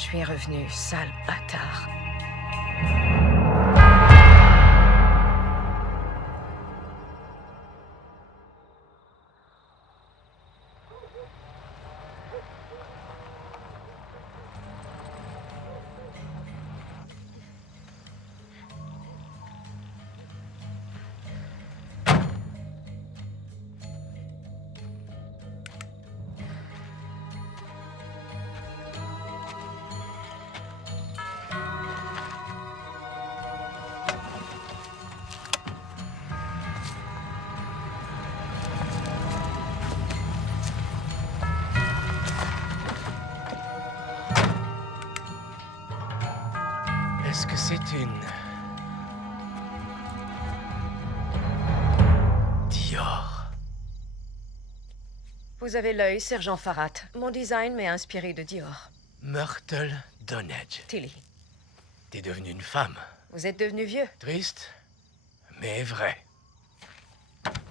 Je suis revenu, sale bâtard. Est-ce que c'est une... Dior? Vous avez l'œil, sergent Farhat. Mon design m'est inspiré de Dior. Myrtle Donnedge. Tilly, T'es devenue une femme. vous êtes devenu vieux. Triste, mais vrai.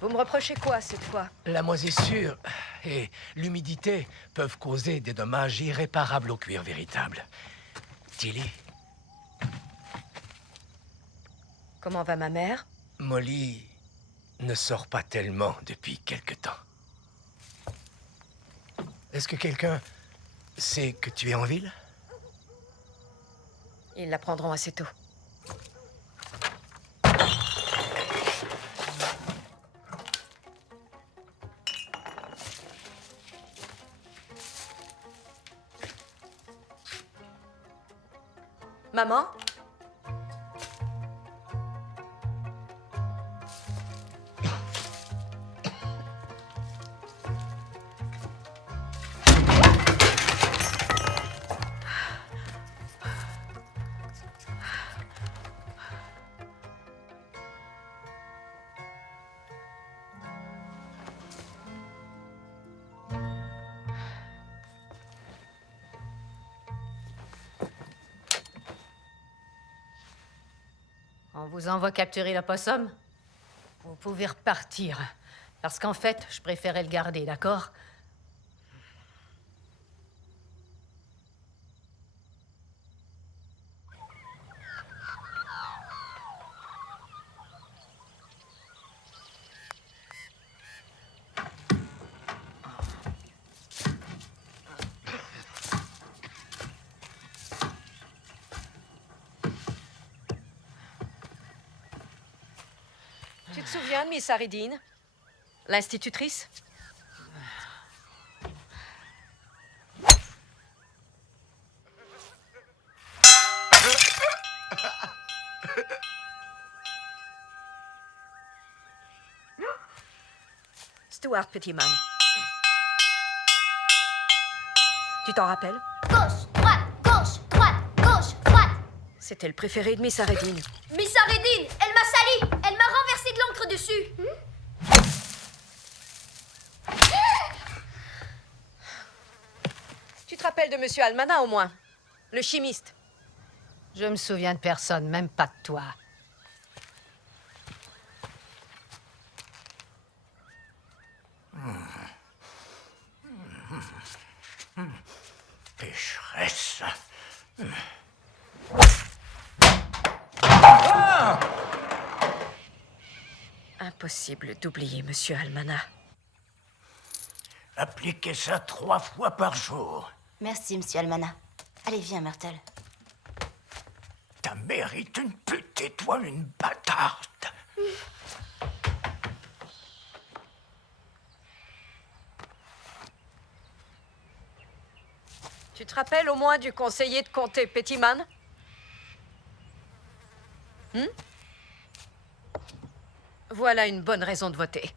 Vous me reprochez quoi, cette fois? La moisissure et l'humidité peuvent causer des dommages irréparables au cuir véritable. Tilly, Comment va ma mère? Molly ne sort pas tellement depuis quelque temps. Est-ce que quelqu'un sait que tu es en ville? Ils l'apprendront assez tôt. Maman? On vous envoie capturer l'opossum? Vous pouvez repartir. Parce qu'en fait, je préférais le garder, d'accord? Tu te souviens de Miss Aridine? L'institutrice? Stuart Pettyman. Tu t'en rappelles? Gauche, droite, gauche, droite, gauche, droite. C'était le préféré de Miss Aridine. Miss Aredine, elle m'a sali. Elle m'a renversé de l'encre dessus. Tu te rappelles de Monsieur Almana, au moins? Le chimiste. Je me souviens de personne, même pas de toi. pécheresse. Impossible d'oublier Monsieur Almana. Appliquez ça 3 fois par jour. Merci, monsieur Almana. Allez, viens, Myrtle. Ta mère est une pute et toi une bâtarde. Tu te rappelles au moins du conseiller de comté Pettyman? Voilà une bonne raison de voter.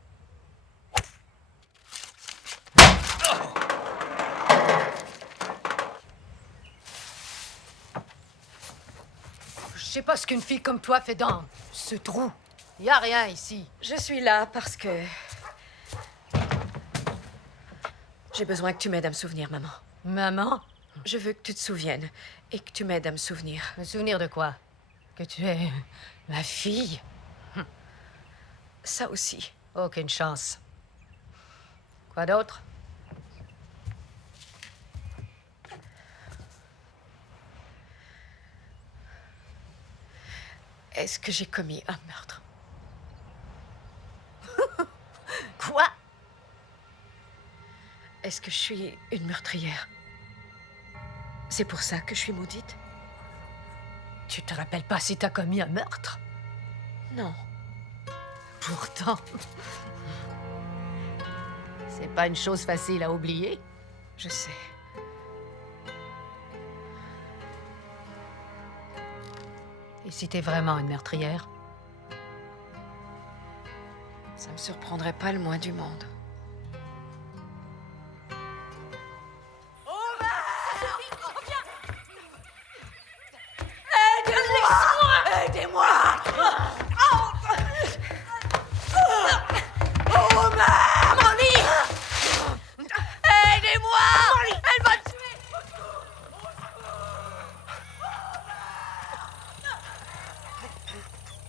Je sais pas ce qu'une fille comme toi fait dans ce trou. Y a rien ici. Je suis là parce que... j'ai besoin que tu m'aides à me souvenir, maman. Maman? Je veux que tu te souviennes et que tu m'aides à me souvenir. Me souvenir de quoi? Que tu es ma fille? Ça aussi. Aucune chance. Quoi d'autre? Est-ce que j'ai commis un meurtre? Quoi? Est-ce que je suis une meurtrière? C'est pour ça que je suis maudite? Tu te rappelles pas si t'as commis un meurtre? Non. Pourtant, c'est pas une chose facile à oublier. Je sais. Et si t'es vraiment une meurtrière? Ça me surprendrait pas le moins du monde.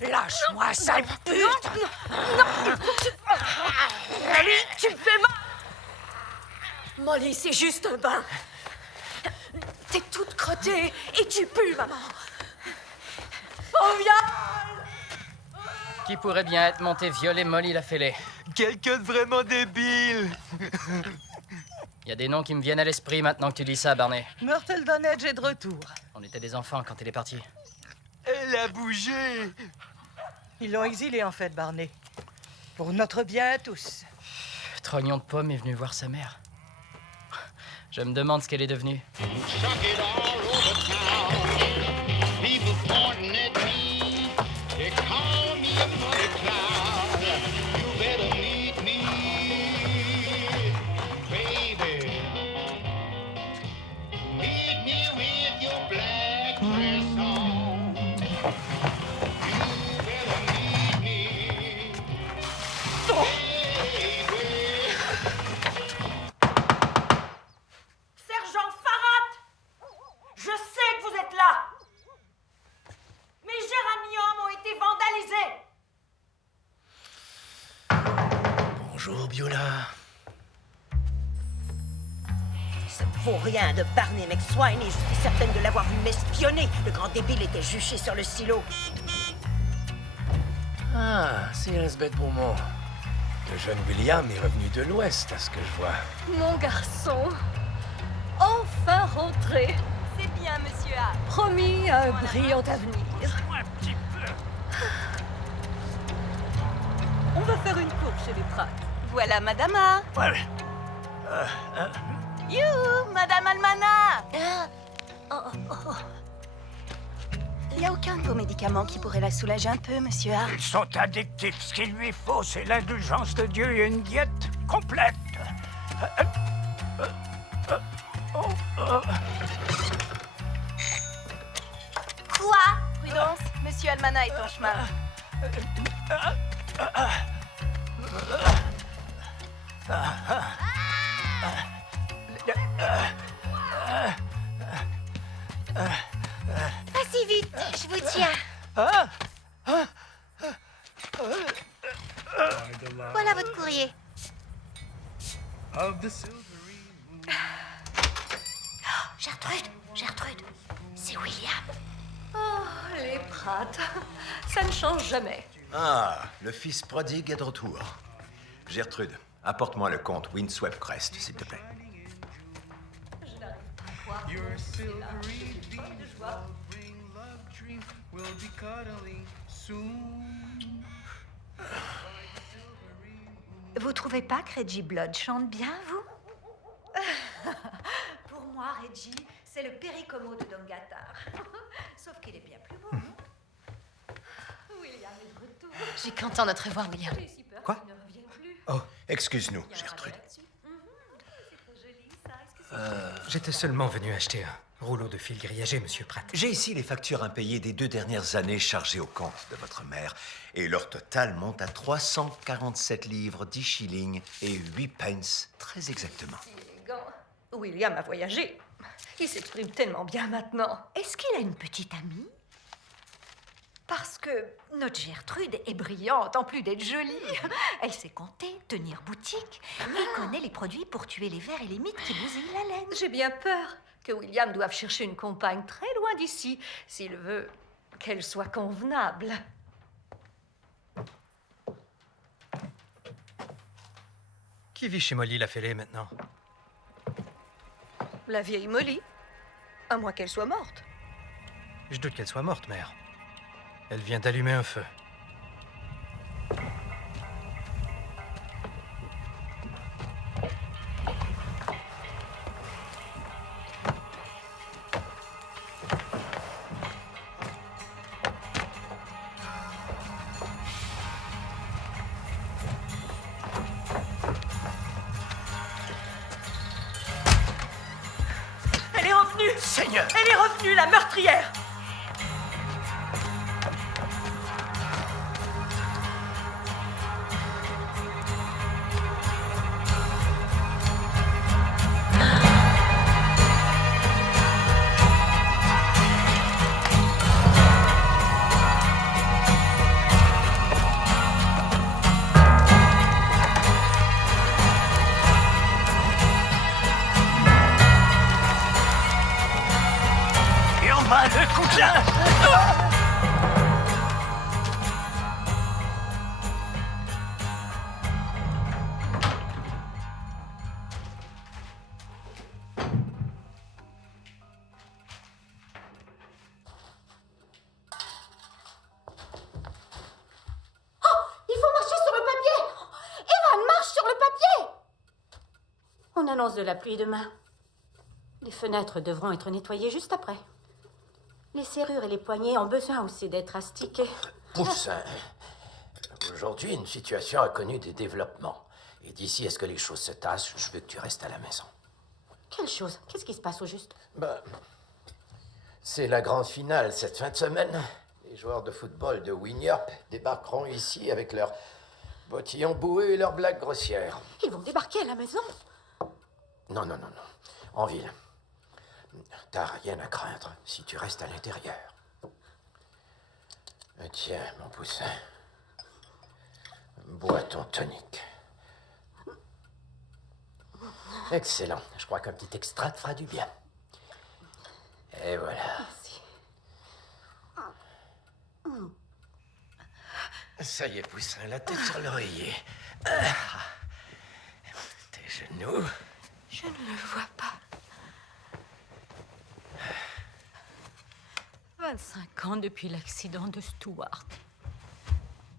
Lâche-moi, sale pute! Molly, tu me fais mal! Molly, c'est juste un bain. T'es toute crottée et tu pues, maman. On vient! Qui pourrait bien être monté violer Molly Lafellé? Quelqu'un de vraiment débile. Il y a des noms qui me viennent à l'esprit maintenant que tu dis ça, Barney. Myrtle Dunnage est de retour. On était des enfants quand elle est partie. Elle a bougé. Ils l'ont exilée en fait, Barney. Pour notre bien à tous. Trognon de pomme est venu voir sa mère. Je me demande ce qu'elle est devenue. Sergent Farhat! Je sais que vous êtes là! Mes géraniums ont été vandalisés! Bonjour, Biola. Ça ne vaut rien de Barney McSwine et je suis certaine de l'avoir vu m'espionner. Le grand débile était juché sur le silo. Ah, c'est Elizabeth Beaumont. Le jeune William est revenu de l'Ouest, à ce que je vois. Mon garçon, enfin rentré. C'est bien, monsieur A. Promis un brillant avenir. On va faire une course chez les Pratt. Voilà, madame A. Ouais. Youhou, madame Almana. Il n'y a aucun de vos médicaments qui pourrait la soulager un peu, monsieur A. Ils sont addictifs. Ce qu'il lui faut, c'est l'indulgence de Dieu et une diète complète. Quoi? Prudence, monsieur Almana est en chemin. Pas si vite, je vous tiens. Voilà votre courrier. Gertrude, c'est William. Oh, les Pratt, ça ne change jamais. Ah, le fils prodigue est de retour. Gertrude, apporte-moi le comte Windswept Crest, s'il te plaît. Vous trouvez pas que Reggie Blood chante bien, vous? Pour moi, Reggie, c'est le Pericomo de Dongatar. Sauf qu'il est bien plus beau, non? William est de retour. Je suis content de te revoir, William. Quoi? Oh, excuse-nous, Gertrude. J'étais seulement venu acheter un rouleau de fil grillagé, monsieur Pratt. J'ai ici les factures impayées des 2 dernières années chargées au compte de votre mère. Et leur total monte à 347 livres, 10 shillings et 8 pence, très exactement. Élégant. William a voyagé. Il s'exprime tellement bien maintenant. Est-ce qu'il a une petite amie? Parce que notre Gertrude est brillante, en plus d'être jolie. Elle sait compter, tenir boutique, et connaît les produits pour tuer les vers et les mites qui bousillent la laine. J'ai bien peur que William doive chercher une compagne très loin d'ici, s'il veut Qu'elle soit convenable. Qui vit chez Molly la Fêlée maintenant? La vieille Molly. À moins qu'elle soit morte. Je doute qu'elle soit morte, mère. Elle vient d'allumer un feu. Elle est revenue. Seigneur! Elle est revenue, la meurtrière. Irma de Couclin! Il faut marcher sur le papier. Evan, marche sur le papier. On annonce de la pluie demain. Les fenêtres devront être nettoyées juste après. Les serrures et les poignées ont besoin aussi d'être astiquées. Poussin, aujourd'hui, une situation a connu des développements. Et d'ici à ce que les choses se tassent, je veux que tu restes à la maison. Quelle chose? Qu'est-ce qui se passe au juste? C'est la grande finale cette fin de semaine. Les joueurs de football de Winyarp débarqueront ici avec leurs bottillons boueux et leurs blagues grossières. Ils vont débarquer à la maison. Non. En ville. T'as rien à craindre si tu restes à l'intérieur. Tiens, mon poussin. Bois ton tonique. Excellent. Je crois qu'un petit extrait te fera du bien. Et voilà. Merci. Ça y est, poussin, la tête sur l'oreiller. Tes genoux. Je ne le vois pas. 25 ans depuis l'accident de Stuart.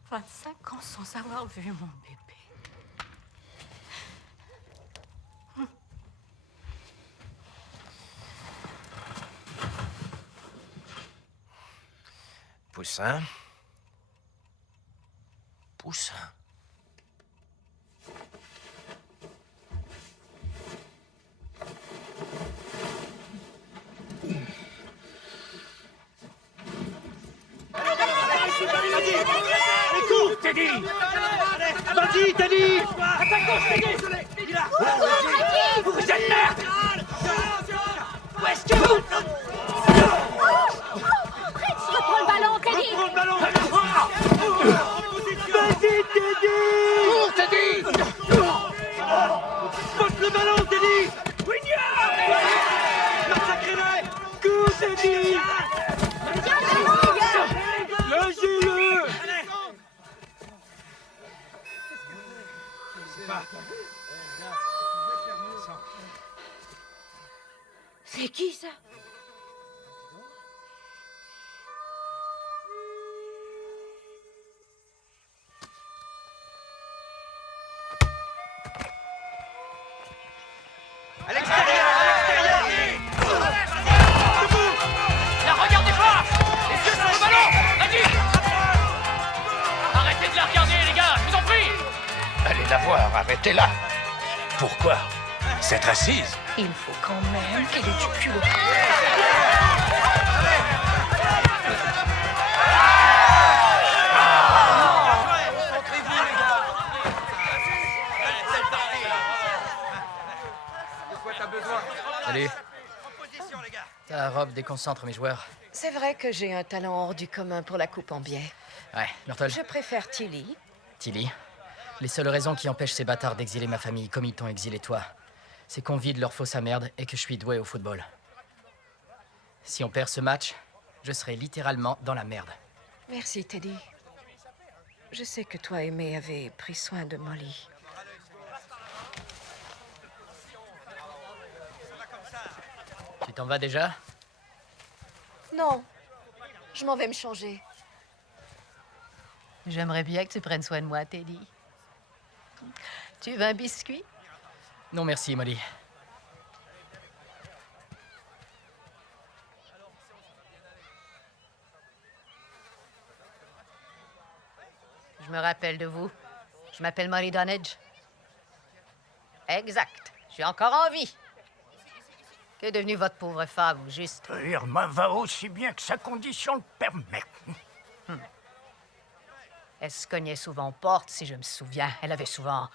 25 ans sans avoir vu mon bébé. Poussin. Poussin. Écoute, Teddy! Vas-y, Teddy! Attaquons, Teddy! Vous êtes merde! Où est-ce que vous... Reprends le ballon, Teddy! Reprends le ballon! Vas-y, Teddy! Cours, Teddy! Passe le ballon, Teddy! Massacrez-les! Cours, Teddy! Lâchez-le! C'est qui ça? À l'extérieur! La regardez pas! Les yeux sur le ballon! Vas-y! Arrêtez de la regarder, les gars, je vous en prie! Allez la voir, arrêtez-la. Pourquoi? S'être assise? Il faut quand même qu'elle ait du culot. Salut. Ta robe déconcentre mes joueurs. C'est vrai que j'ai un talent hors du commun pour la coupe en biais. Ouais, Myrtle. Je préfère Tilly. Tilly. Les seules raisons qui empêchent ces bâtards d'exiler ma famille comme ils t'ont exilé toi, c'est qu'on vide leur fausse à merde et que je suis doué au football. Si on perd ce match, je serai littéralement dans la merde. Merci, Teddy. Je sais que toi et May avez pris soin de Molly. Tu t'en vas déjà? Non, je m'en vais me changer. J'aimerais bien que tu prennes soin de moi, Teddy. Tu veux un biscuit? Non, merci, Molly. Je me rappelle de vous. Je m'appelle Molly Dunnage. Exact. Je suis encore en vie. Qu'est devenue votre pauvre femme, au juste? Irma va aussi bien que sa condition le permet. Elle se cognait souvent aux portes, si je me souviens. Elle avait souvent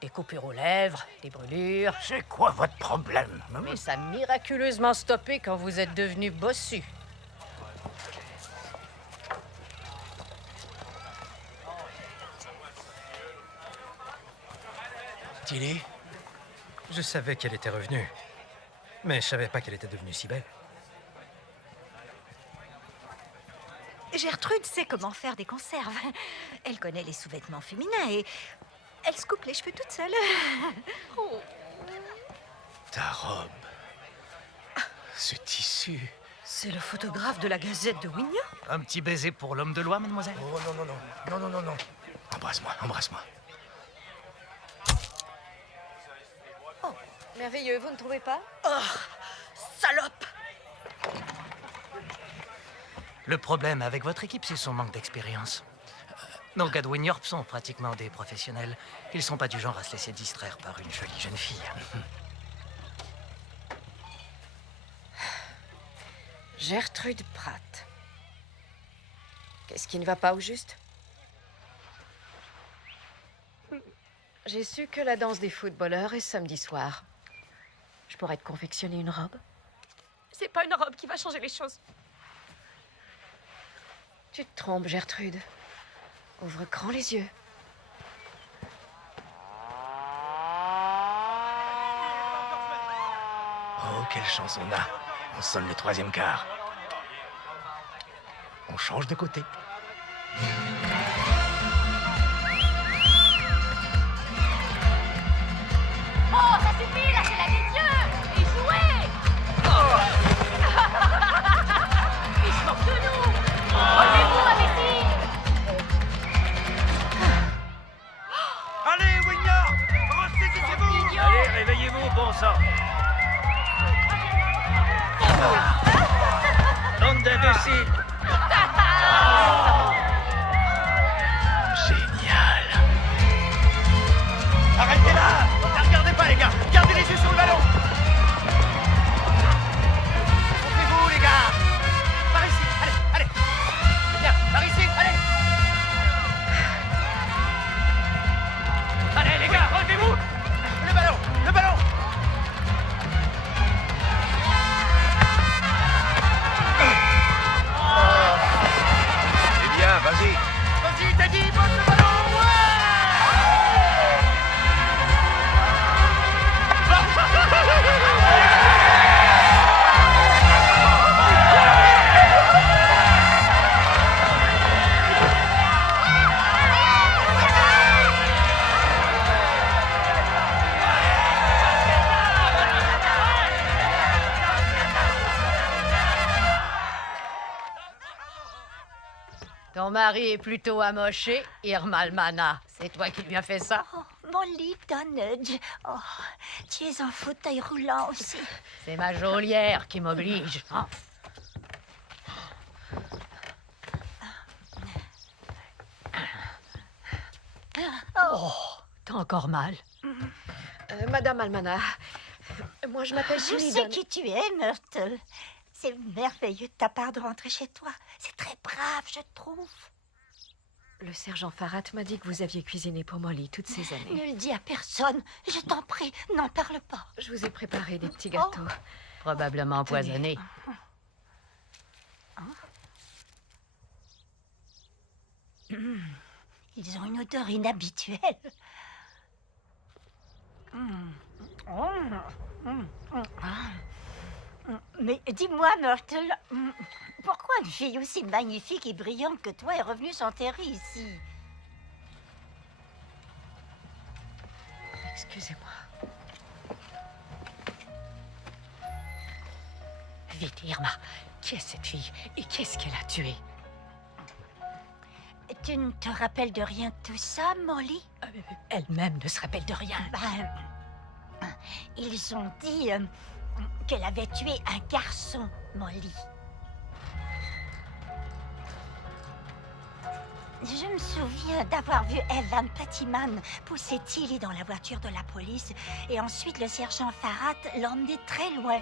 des coupures aux lèvres, des brûlures. C'est quoi votre problème? Mais ça a miraculeusement stoppé quand vous êtes devenu bossu. Tilly, je savais qu'elle était revenue, mais je savais pas qu'elle était devenue si belle. Gertrude sait comment faire des conserves. Elle connaît les sous-vêtements féminins et elle se coupe les cheveux toute seule. Ta robe. Ce tissu. C'est le photographe de la Gazette de Winnier. Un petit baiser pour l'homme de loi, mademoiselle? Oh non, non, non. Non, non, non, non. Embrasse-moi, embrasse-moi. Oh, merveilleux, vous ne trouvez pas? Oh, salope! Le problème avec votre équipe, c'est son manque d'expérience. Nos gars de Winyorp sont pratiquement des professionnels. Ils sont pas du genre à se laisser distraire par une jolie jeune fille. Gertrude Pratt. Qu'est-ce qui ne va pas au juste? J'ai su que la danse des footballeurs est samedi soir. Je pourrais te confectionner une robe? C'est pas une robe qui va changer les choses. Tu te trompes, Gertrude. Ouvre grand les yeux. Oh, quelle chance on a. On sonne le troisième quart. On change de côté. Oh, ça suffit, lâchez la des yeux et jouez. Il se moque de nous. Relevez-vous, imbécile. Allez, Wignard, ressaisissez-vous. Allez, réveillez-vous, bon sang. Bande d'imbéciles. Génial. Arrêtez là. Ne regardez pas, les gars. Gardez les yeux sur le ballon. Montrez-vous, les gars. Par ici, allez, allez. Viens, par ici, allez. Allez, les gars, relevez-vous. Le ballon, le ballon. C'est bien, vas-y. Vas-y, Teddy, botte le ballon. Ton mari est plutôt amoché, Irma Almana. C'est toi qui lui as fait ça? Oh, Molly Dunnage. Oh, tu es en fauteuil roulant aussi. C'est ma geôlière qui m'oblige. Hein? Oh, t'as encore mal? Madame Almana, moi je m'appelle Je Julie sais Dunn. qui tu es, Myrtle. C'est merveilleux de ta part de rentrer chez toi. C'est très brave, je trouve. Le sergent Farrat m'a dit que vous aviez cuisiné pour Molly toutes ces années. Ne le dis à personne. Je t'en prie, n'en parle pas. Je vous ai préparé des petits gâteaux. Probablement empoisonné. Ils ont une odeur inhabituelle. Mais dis-moi, Myrtle, pourquoi une fille aussi magnifique et brillante que toi est revenue s'enterrer ici? Excusez-moi. Vite, Irma, qui est cette fille et qu'est-ce qu'elle a tué? Tu ne te rappelles de rien de tout ça, Molly? Elle-même ne se rappelle de rien. Ils ont dit qu'elle avait tué un garçon, Molly. Je me souviens d'avoir vu Evan Pattyman pousser Tilly dans la voiture de la police et ensuite le sergent Farrat l'emmener très loin.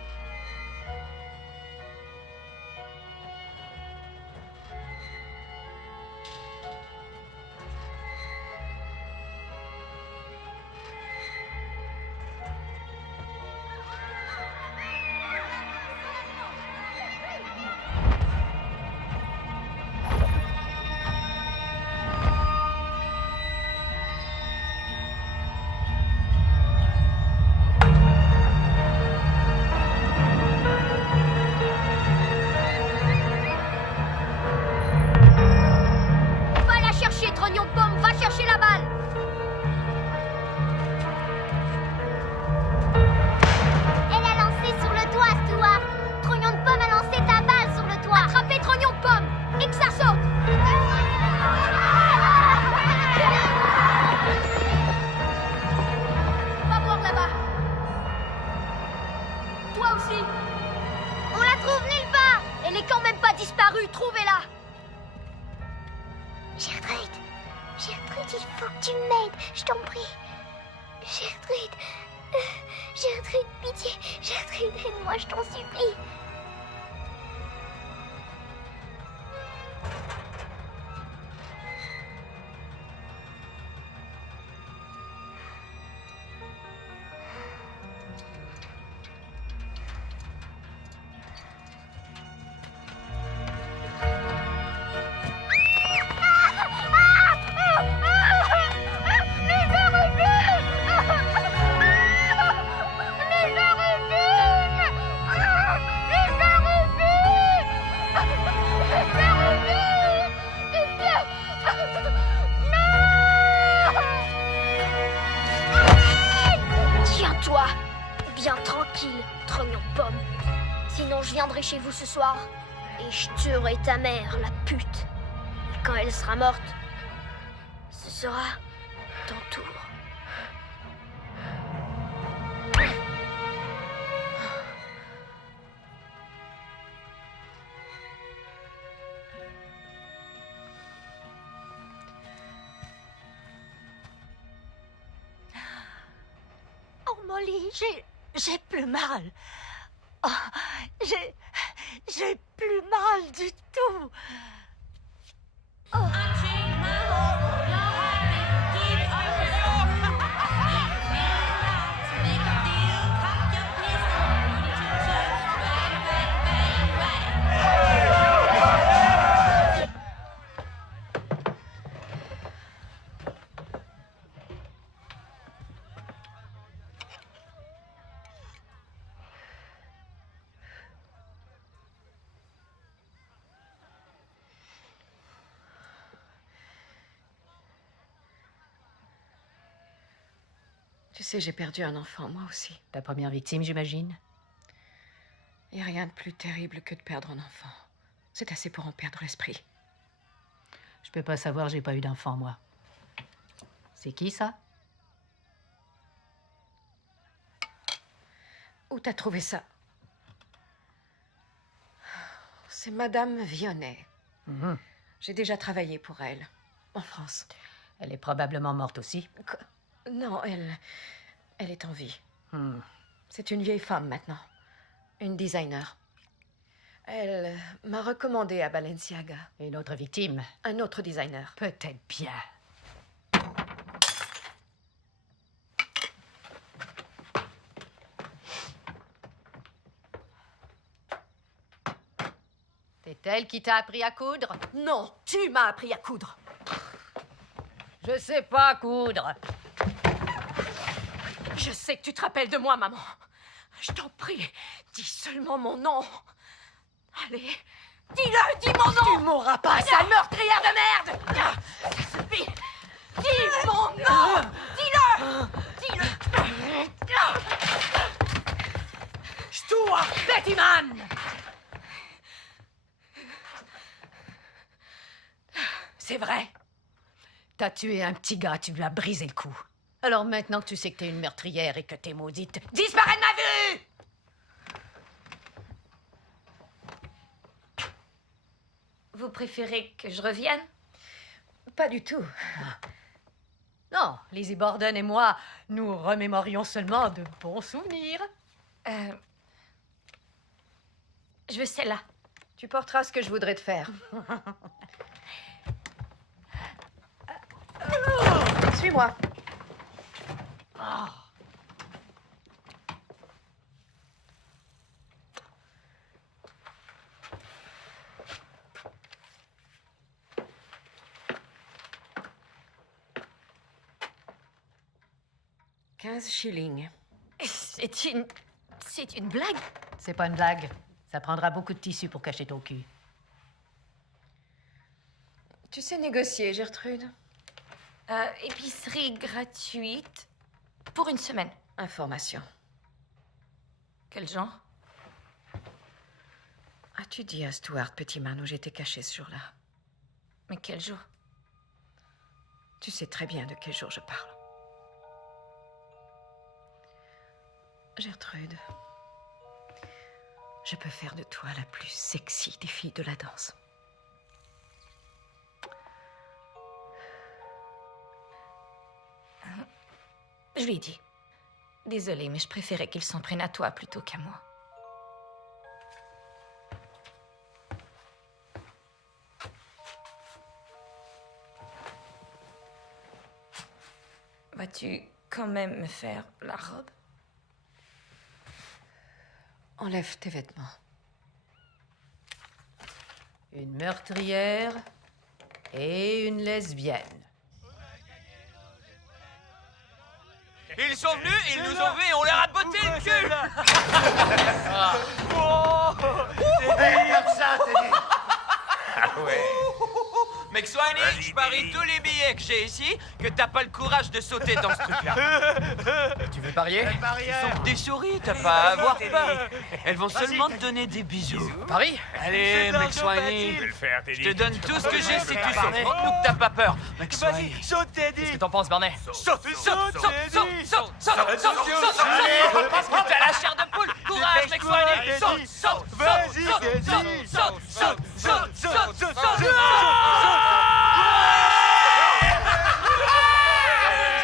Chez vous ce soir et je tuerai ta mère, la pute. Et quand elle sera morte, ce sera ton tour. Oh Molly, j'ai plus mal. Oh, j'ai plus mal du tout. Oh. Tu sais, j'ai perdu un enfant, moi aussi. Ta première victime, j'imagine? Il n'y a rien de plus terrible que de perdre un enfant. C'est assez pour en perdre l'esprit. Je peux pas savoir, j'ai pas eu d'enfant, moi. C'est qui, ça? Où t'as trouvé ça? C'est Madame Vionnet. J'ai déjà travaillé pour elle, en France. Elle est probablement morte aussi. Non, elle est en vie. C'est une vieille femme maintenant. Une designer. Elle m'a recommandé à Balenciaga. Une autre victime? Un autre designer. Peut-être bien. C'est elle qui t'a appris à coudre? Non, tu m'as appris à coudre. Je sais pas coudre. Je sais que tu te rappelles de moi, maman. Je t'en prie, dis seulement mon nom. Allez, dis-le, dis mon nom. Tu mourras pas, sale meurtrière de merde. Ça suffit. Dis mon nom. Dis-le. Dis-le. Stuart Pettyman. C'est vrai. T'as tué un petit gars, tu lui as brisé le cou. Alors maintenant que tu sais que t'es une meurtrière et que t'es maudite, disparais de ma vue! Vous préférez que je revienne? Pas du tout. Non, Lizzie Borden et moi, nous remémorions seulement de bons souvenirs. Je veux celle-là. Tu porteras ce que je voudrais te faire. Suis-moi. Oh. $15. C'est une blague? C'est pas une blague. Ça prendra beaucoup de tissu pour cacher ton cul. Tu sais négocier, Gertrude. Épicerie gratuite pour une semaine. Information. Quel genre? As-tu dit à Stuart Pettyman où j'étais cachée ce jour-là? Mais quel jour? Tu sais très bien de quel jour je parle. Gertrude, je peux faire de toi la plus sexy des filles de la danse. Je lui ai dit. Désolée, mais je préférais qu'il s'en prenne à toi plutôt qu'à moi. Vas-tu quand même me faire la robe? Enlève tes vêtements. Une meurtrière et une lesbienne. Ils sont venus, ils nous ont vus et on leur a botté le cul. C'est délire ça, Teddy. Ah ouais. McSweeney, je parie tous les billets que j'ai ici que t'as pas le courage de sauter dans ce truc-là. Tu veux parier? Ce sont des souris, t'as pas à avoir peur. Elles vont seulement te donner des bisous. Paris? Allez, McSweeney, je te donne tout ce que j'ai si tu sautes. Montre-nous que t'as pas peur. McSweeney. Vas-y, saute, Teddy. Qu'est-ce que t'en penses, Barney? Saute, parce que t'as la chair de poule. Courage, McSweeney. Saute.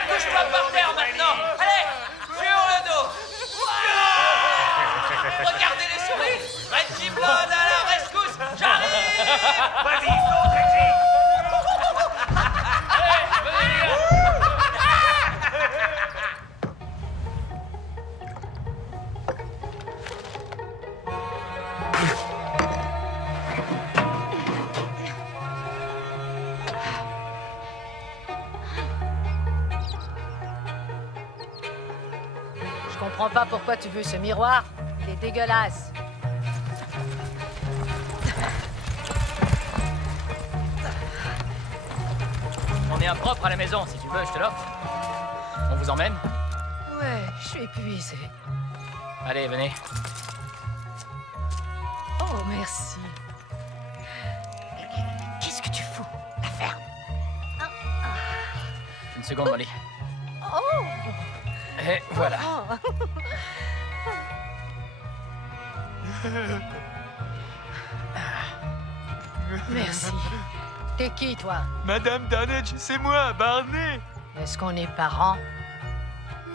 Couche-toi par terre maintenant. Allez, sur le dos. Regardez les souris. Reggie Blood à la rescousse. J'arrive. Vas-y, saute, Reggie. Je comprends pas pourquoi tu veux ce miroir. Il est dégueulasse. On est impropre à la maison, si tu veux, je te l'offre. On vous emmène? Ouais, je suis épuisée. Allez, venez. Oh, merci. Qu'est-ce que tu fous? La ferme. Une seconde, Molly. Oh! Et voilà. Merci. T'es qui, toi? Madame Darnage, c'est moi, Barney. Est-ce qu'on est parents?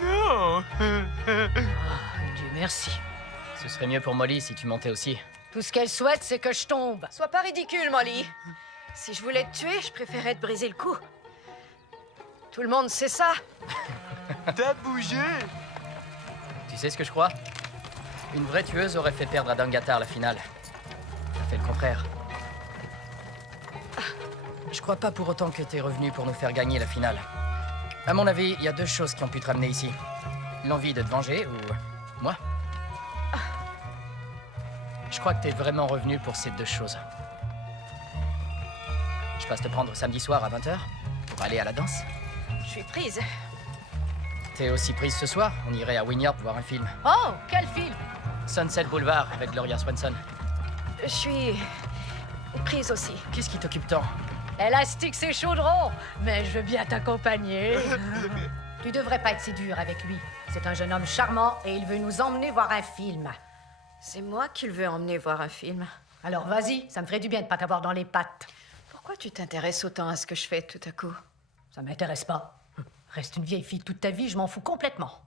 Non. Dieu merci. Ce serait mieux pour Molly si tu montais aussi. Tout ce qu'elle souhaite, c'est que je tombe. Sois pas ridicule, Molly. Si je voulais te tuer, je préférais te briser le cou. Tout le monde sait ça. T'as bougé. Tu sais ce que je crois? Une vraie tueuse aurait fait perdre à Dangatar la finale. T'as fait le contraire. Je crois pas pour autant que t'es revenu pour nous faire gagner la finale. À mon avis, il y a deux choses qui ont pu te ramener ici. L'envie de te venger ou moi. Je crois que t'es vraiment revenu pour ces deux choses. Je passe te prendre samedi soir à 20h pour aller à la danse. Je suis prise. T'es aussi prise ce soir? On irait à Wynyard voir un film. Oh, quel film? Sunset Boulevard avec Gloria Swanson. Je suis prise aussi. Qu'est-ce qui t'occupe tant? Élastique, c'est chaudron, mais je veux bien t'accompagner. Tu devrais pas être si dur avec lui. C'est un jeune homme charmant et il veut nous emmener voir un film. C'est moi qui le veux emmener voir un film. Alors vas-y, ça me ferait du bien de pas t'avoir dans les pattes. Pourquoi tu t'intéresses autant à ce que je fais tout à coup? Ça m'intéresse pas. Reste une vieille fille toute ta vie, je m'en fous complètement.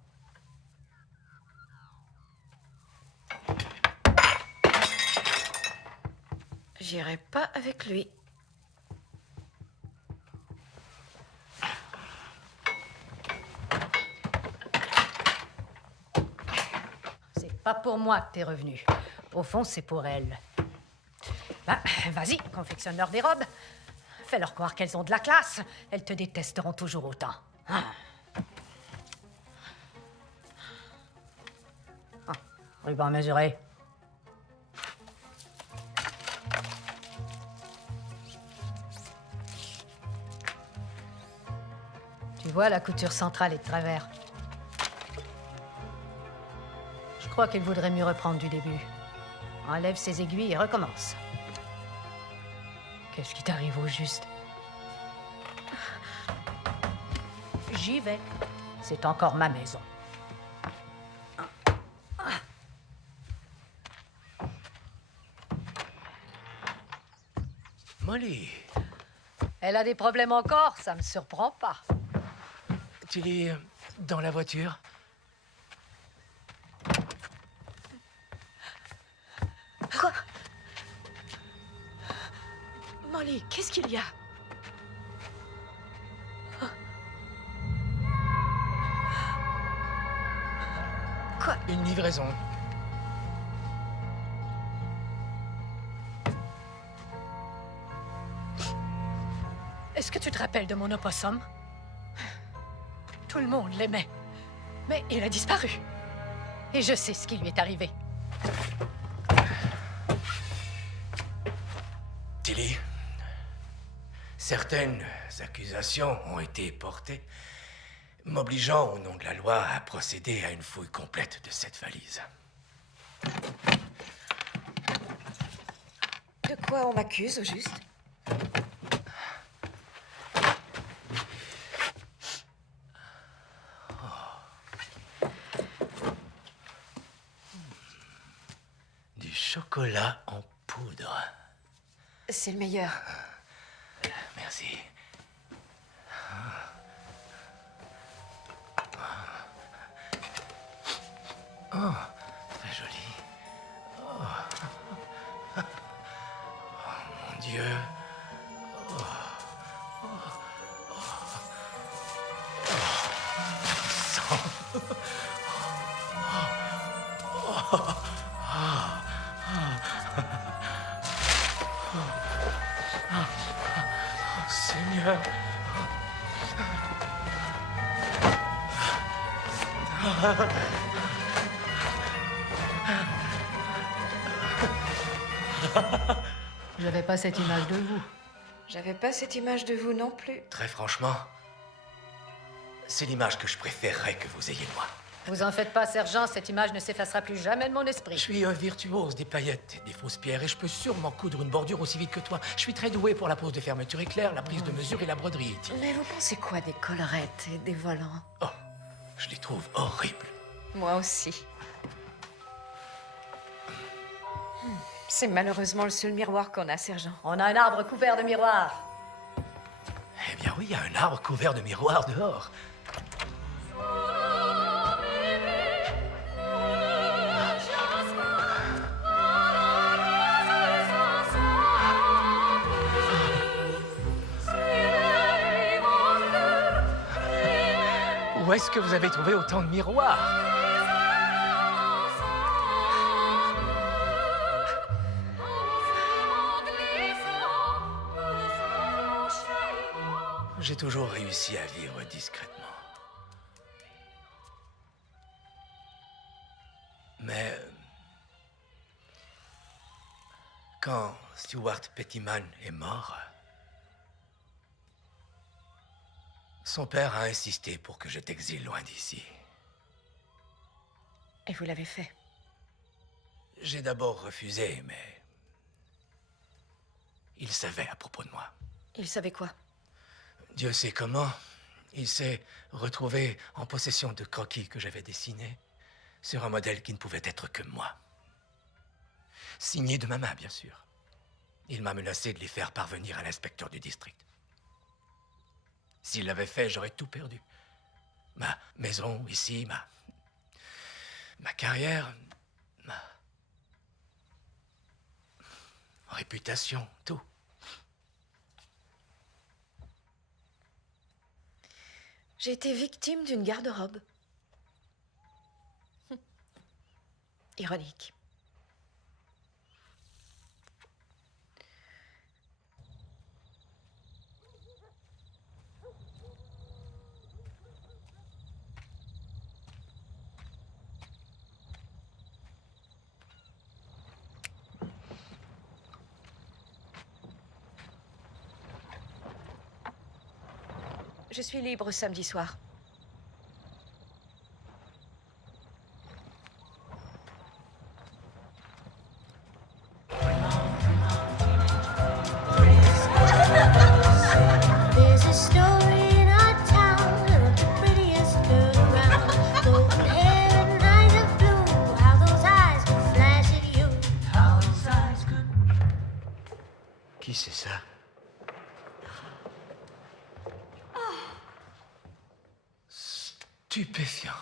J'irai pas avec lui. C'est pas pour moi que t'es revenu. Au fond, c'est pour elle. Ben, vas-y, confectionne-leur des robes. Fais-leur croire qu'elles ont de la classe. Elles te détesteront toujours autant. Ah. Ah, ruban mesuré. Tu vois, la couture centrale est de travers. Je crois qu'il vaudrait mieux reprendre du début. Enlève ses aiguilles et recommence. Qu'est-ce qui t'arrive au juste? J'y vais. C'est encore ma maison. Molly, Elle a des problèmes encore, ça me surprend pas. tu es dans la voiture? Quoi? Molly, qu'est-ce qu'il y a? Quoi? Une livraison. Est-ce que tu te rappelles de mon opossum? Tout le monde l'aimait. Mais il a disparu. Et je sais ce qui lui est arrivé. Tilly, certaines accusations ont été portées, m'obligeant au nom de la loi à procéder à une fouille complète de cette valise. De quoi on m'accuse, au juste? Du chocolat en poudre. C'est le meilleur. Merci. Oh, très joli. Oh. Oh, mon Dieu. Oh. Oh. Oh. Sang. Oh. Oh. Seigneur. J'avais pas cette image de vous. J'avais pas cette image de vous non plus. Très franchement, c'est l'image que je préférerais que vous ayez de moi. Vous en faites pas, sergent, cette image ne s'effacera plus jamais de mon esprit. Je suis un virtuose des paillettes, des fausses pierres, et je peux sûrement coudre une bordure aussi vite que toi. Je suis très doué pour la pose de fermeture éclair, la prise de mesure et la broderie. Mais vous pensez quoi des collerettes et des volants? Oh, je les trouve horribles. Moi aussi. C'est malheureusement le seul miroir qu'on a, sergent. On a un arbre couvert de miroirs. Eh bien oui, il y a un arbre couvert de miroirs dehors. Où est-ce que vous avez trouvé autant de miroirs? J'ai toujours réussi à vivre discrètement. Mais Quand Stuart Pettyman est mort, son père a insisté pour que je t'exile loin d'ici. Et vous l'avez fait? J'ai d'abord refusé, mais il savait à propos de moi. Il savait quoi? Dieu sait comment. Il s'est retrouvé en possession de croquis que j'avais dessinés sur un modèle qui ne pouvait être que moi. Signé de ma main, bien sûr. Il m'a menacé de les faire parvenir à l'inspecteur du district. S'il l'avait fait, j'aurais tout perdu. Ma maison ici, ma carrière, ma réputation, tout. J'ai été victime d'une garde-robe. Ironique. Je suis libre samedi soir. There's a story in our town of the prettiest girl around. Golden hair and eyes of blue. How those eyes could flash at you. How those eyes could. Qui c'est ça? Stupéfiant.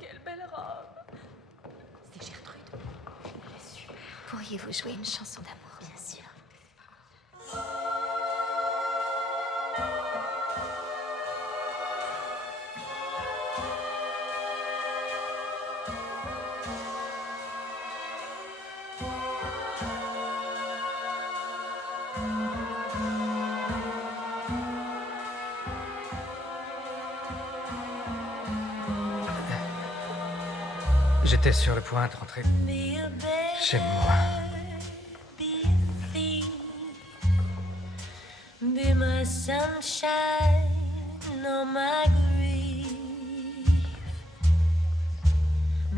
Quelle belle robe! C'est Gertrude. Elle est super. Pourriez-vous jouer une chanson d'amour? Bien sûr. J'étais sur le point de rentrer chez moi. Be my sunshine on my grief.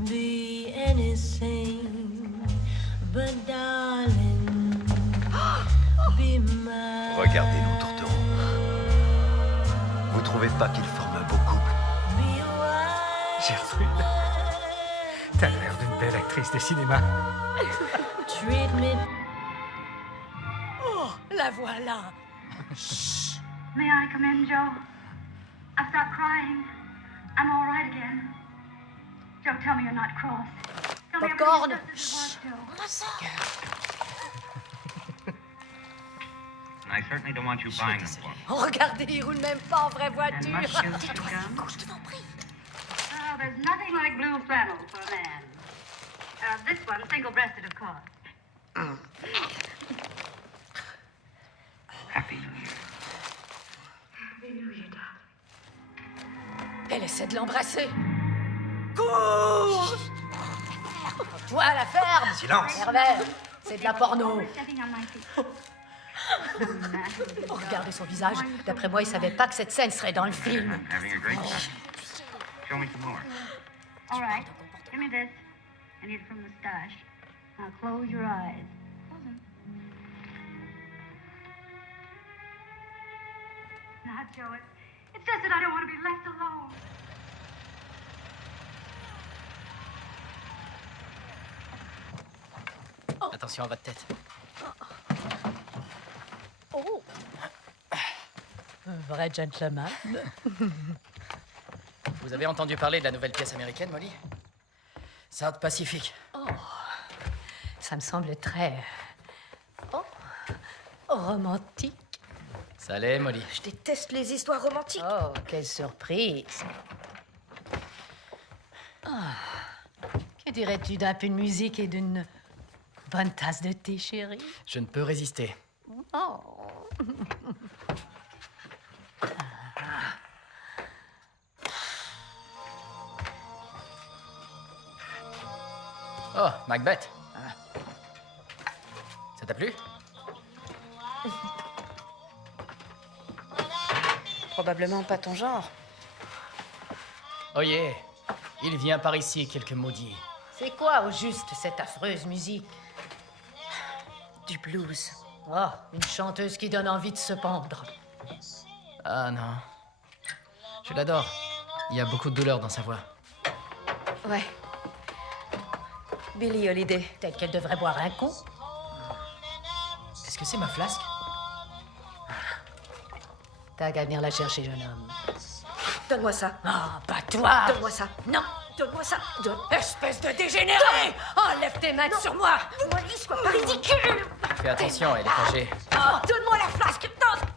Be anything but darling. Be my. Regardez-nous, Tourtereau. Vous trouvez pas qu'il forme un beau couple? Gertrude, t'as l'air d'une belle actrice de cinéma. Treat me. Oh, la voilà. May I come in, Joe? I've stopped crying. I'm all right again. Joe, tell me you're not cross. Tell me Popcorn. everything's just as it was, Joe. I certainly don't want you buying them for me. Oh, regardez, il roule même pas en vraie voiture. Tais-toi, couche, je t'en prie. Oh, there's nothing like blue flannel for a man. This one, single-breasted, of course. Happy New Year. Happy New Year, darling. Elle essaie de l'embrasser. Cours! Toi, la ferme! Silence! Pervers, c'est de la porno. Stepping on my feet. Oh, regardez son visage. D'après moi, il savait pas que cette scène serait dans le film. Having a great time. Show me some more. All right, give me this. I need it from the stash. Now close your eyes. Close them. Now, Joe, it's just that I don't want to be left alone. Attention à votre tête. Oh! Un vrai gentleman. Vous avez entendu parler de la nouvelle pièce américaine, Molly? South Pacific. Oh, ça me semble très... Oh, romantique. Ça l'est, Molly. Je déteste les histoires romantiques. Oh, quelle surprise. Ah, que dirais-tu d'un peu de musique et d'une bonne tasse de thé, chérie? Je ne peux résister. Oh. Oh, Macbeth. Ça t'a plu? Probablement pas ton genre. Oh yeah. Il vient par ici, quelques maudits. C'est quoi, au juste, cette affreuse musique? Du blues. Oh, une chanteuse qui donne envie de se pendre. Ah non. Je l'adore. Il y a beaucoup de douleur dans sa voix. Ouais. Billie Holiday. Telle qu'elle devrait boire un coup. Est-ce que c'est ma flasque? T'as qu'à venir la chercher, jeune homme. Donne-moi ça. Ah, pas toi! Donne-moi ça. Non! Donne-moi ça. Espèce de dégénéré! Enlève tes mains sur moi! Molly, sois pas ridicule. Fais attention, elle est âgée. Oh, donne-moi la flasque. Donne.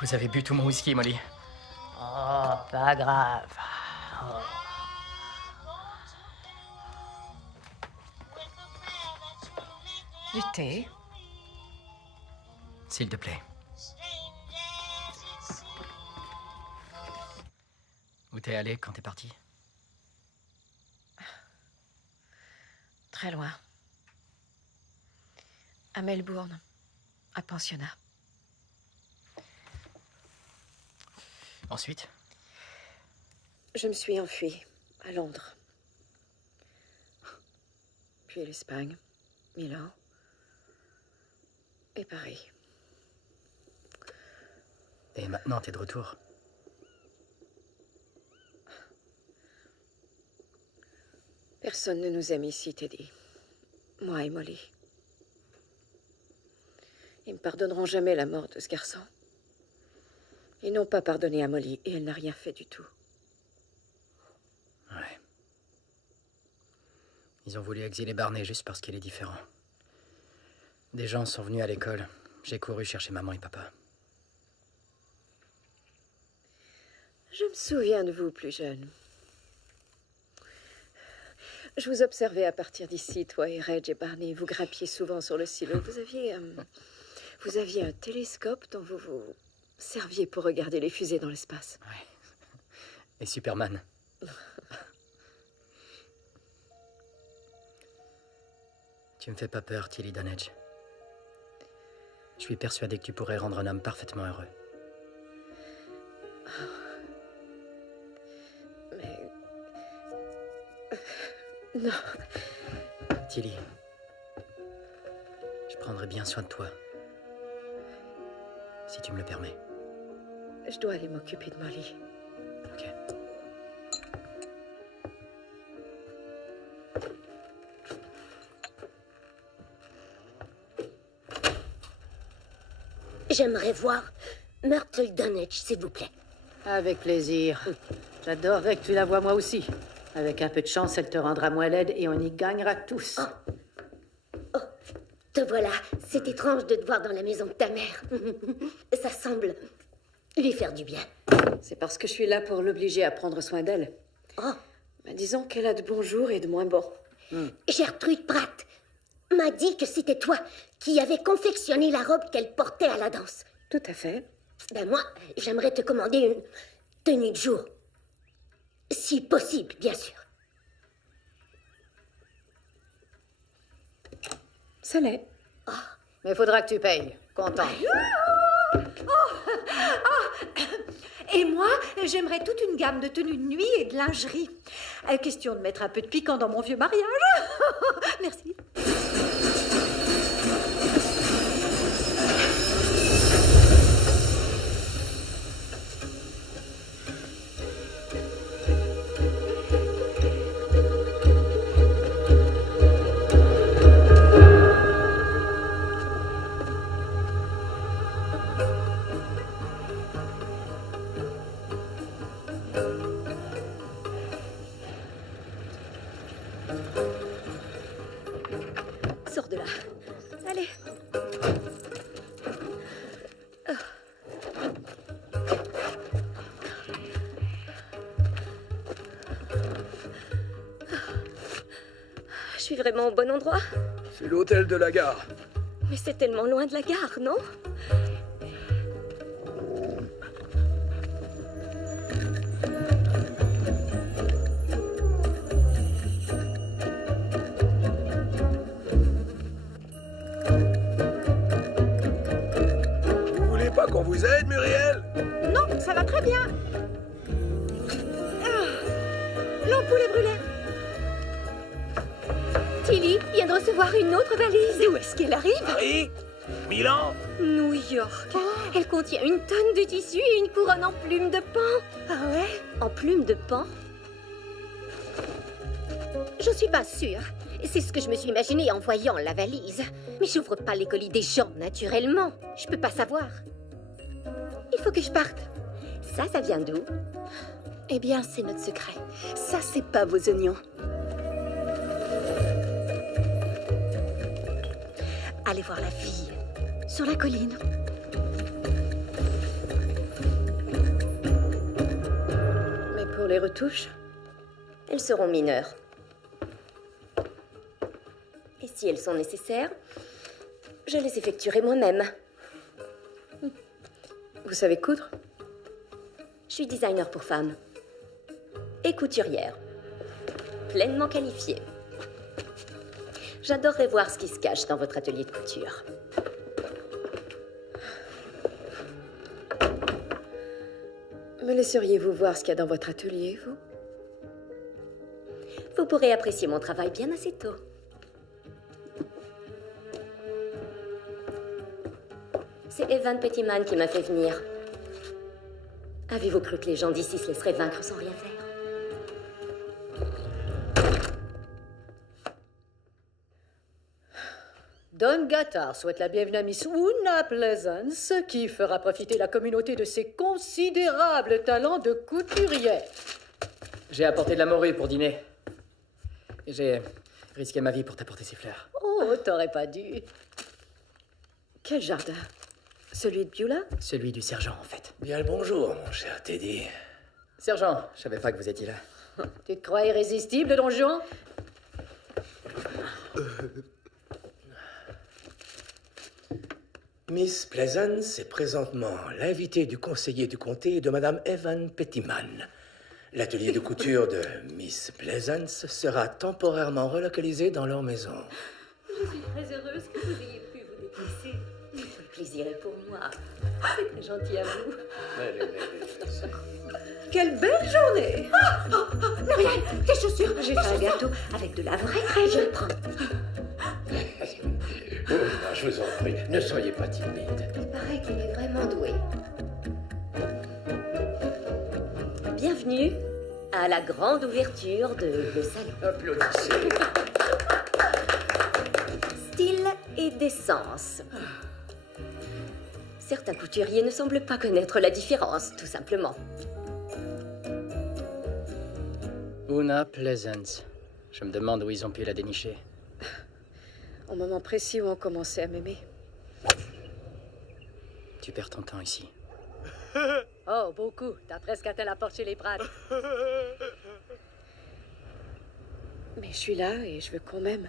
Vous avez bu tout mon whisky, Molly. Oh, pas grave. Oh. Du thé? S'il te plaît. Où t'es allé quand t'es parti? Très loin. À Melbourne, à pensionnat. Ensuite? Je me suis enfuie à Londres. Puis l'Espagne, Milan et Paris. Et maintenant, t'es de retour. Personne ne nous aime ici, Teddy. Moi et Molly. Ils ne me pardonneront jamais la mort de ce garçon. Ils n'ont pas pardonné à Molly et elle n'a rien fait du tout. Ouais. Ils ont voulu exiler Barney juste parce qu'il est différent. Des gens sont venus à l'école. J'ai couru chercher maman et papa. Je me souviens de vous plus jeune. Je vous observais à partir d'ici, toi et Reg et Barney. Vous grimpiez souvent sur le silo. Vous aviez un télescope dont vous vous serviez pour regarder les fusées dans l'espace. Ouais. Et Superman. Tu me fais pas peur, Tilly Dunedge. Je suis persuadé que tu pourrais rendre un homme parfaitement heureux. Mais... Non. Tilly, je prendrai bien soin de toi. Si tu me le permets. Je dois aller m'occuper de Molly. Ok. J'aimerais voir Myrtle Dunedge, s'il vous plaît. Avec plaisir. J'adorerais que tu la vois moi aussi. Avec un peu de chance, elle te rendra moins laide et on y gagnera tous. Te voilà. C'est étrange de te voir dans la maison de ta mère. Ça semble lui faire du bien. C'est parce que je suis là pour l'obliger à prendre soin d'elle. Mais disons qu'elle a de bons jours et de moins bons. Gertrude Pratt m'a dit que c'était toi qui avais confectionné la robe qu'elle portait à la danse. Tout à fait. Ben moi, j'aimerais te commander une tenue de jour. Si possible, bien sûr. Ça l'est. Mais il faudra que tu payes. Content. Et moi, j'aimerais toute une gamme de tenues de nuit et de lingerie. Question de mettre un peu de piquant dans mon vieux mariage. Merci. Sors de là. Allez. suis vraiment au bon endroit? C'est l'hôtel de la gare. Mais c'est tellement loin de la gare, non? Vous voulez pas qu'on vous aide, Muriel? Non, ça va très bien. L'ampoule est brûlée. Tilly vient de recevoir une autre valise. D'où est-ce qu'elle arrive? Paris? Milan? New York. Elle contient une tonne de tissu et une couronne en plumes de paon. Ah ouais? En plumes de paon? Je suis pas sûre. C'est ce que je me suis imaginé en voyant la valise. Mais j'ouvre pas les colis des gens, naturellement. Je peux pas savoir. Il faut que je parte. Ça vient d'où? Eh bien, c'est notre secret. Ça, c'est pas vos oignons. Allez voir la fille. Sur la colline. Mais pour les retouches, elles seront mineures. Et si elles sont nécessaires, je les effectuerai moi-même. Vous savez coudre? Je suis designer pour femmes. Et couturière. Pleinement qualifiée. J'adorerais voir ce qui se cache dans votre atelier de couture. Me laisseriez-vous voir ce qu'il y a dans votre atelier, vous? Vous pourrez apprécier mon travail bien assez tôt. C'est Evan Pettyman qui m'a fait venir. Avez-vous cru que les gens d'ici se laisseraient vaincre sans rien faire? Don Gattard souhaite la bienvenue à Miss Una Pleasance, qui fera profiter la communauté de ses considérables talents de couturière. J'ai apporté de la morue pour dîner. J'ai risqué ma vie pour t'apporter ces fleurs. Oh, t'aurais pas dû. Quel jardin? Celui de Beulah? Celui du sergent, en fait. Bien le bonjour, mon cher Teddy. Sergent, je savais pas que vous étiez là. Tu te crois irrésistible, Don Juan? Miss Pleasance est présentement l'invitée du conseiller du comté de Madame Evan Pettyman. L'atelier de couture de Miss Pleasance sera temporairement relocalisé dans leur maison. Je suis très heureuse que vous ayez pu vous déplacer. Tout le plaisir est pour moi. C'est très gentil à vous. Quelle belle journée! Muriel, tes chaussures! J'ai fait un gâteau avec de la vraie crème. Je le prends. Oh, non, je vous en prie, ne soyez pas timide. Il paraît qu'il est vraiment doué. Bienvenue à la grande ouverture de le salon. Applaudissez. Style et décence. Certains couturiers ne semblent pas connaître la différence, tout simplement. Una Pleasance. Je me demande où ils ont pu la dénicher. Au moment précis où on commençait à m'aimer. Tu perds ton temps ici. Oh, beaucoup. T'as presque atteint la porte chez les Pratt. Mais je suis là et je veux qu'on m'aime.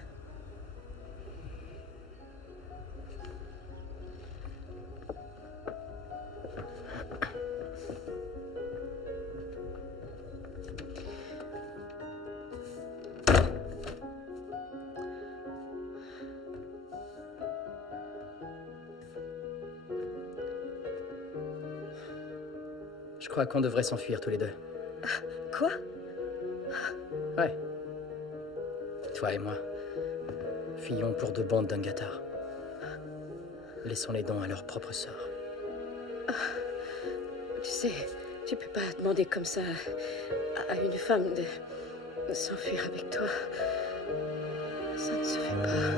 Je crois qu'on devrait s'enfuir tous les deux. Quoi? Ouais. Toi et moi. Fuyons pour de bon Don Gattard. Laissons-les donc à leur propre sort. Tu sais, tu peux pas demander comme ça à une femme de s'enfuir avec toi. Ça ne se fait pas.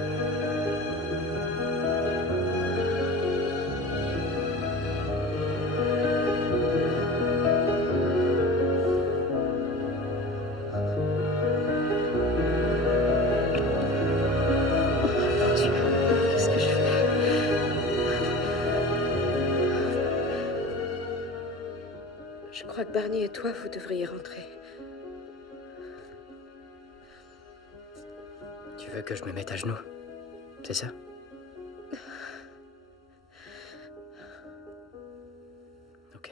Je crois que Barney et toi, vous devriez rentrer. Tu veux veux que je me mette à genoux. C'est ça? Ok.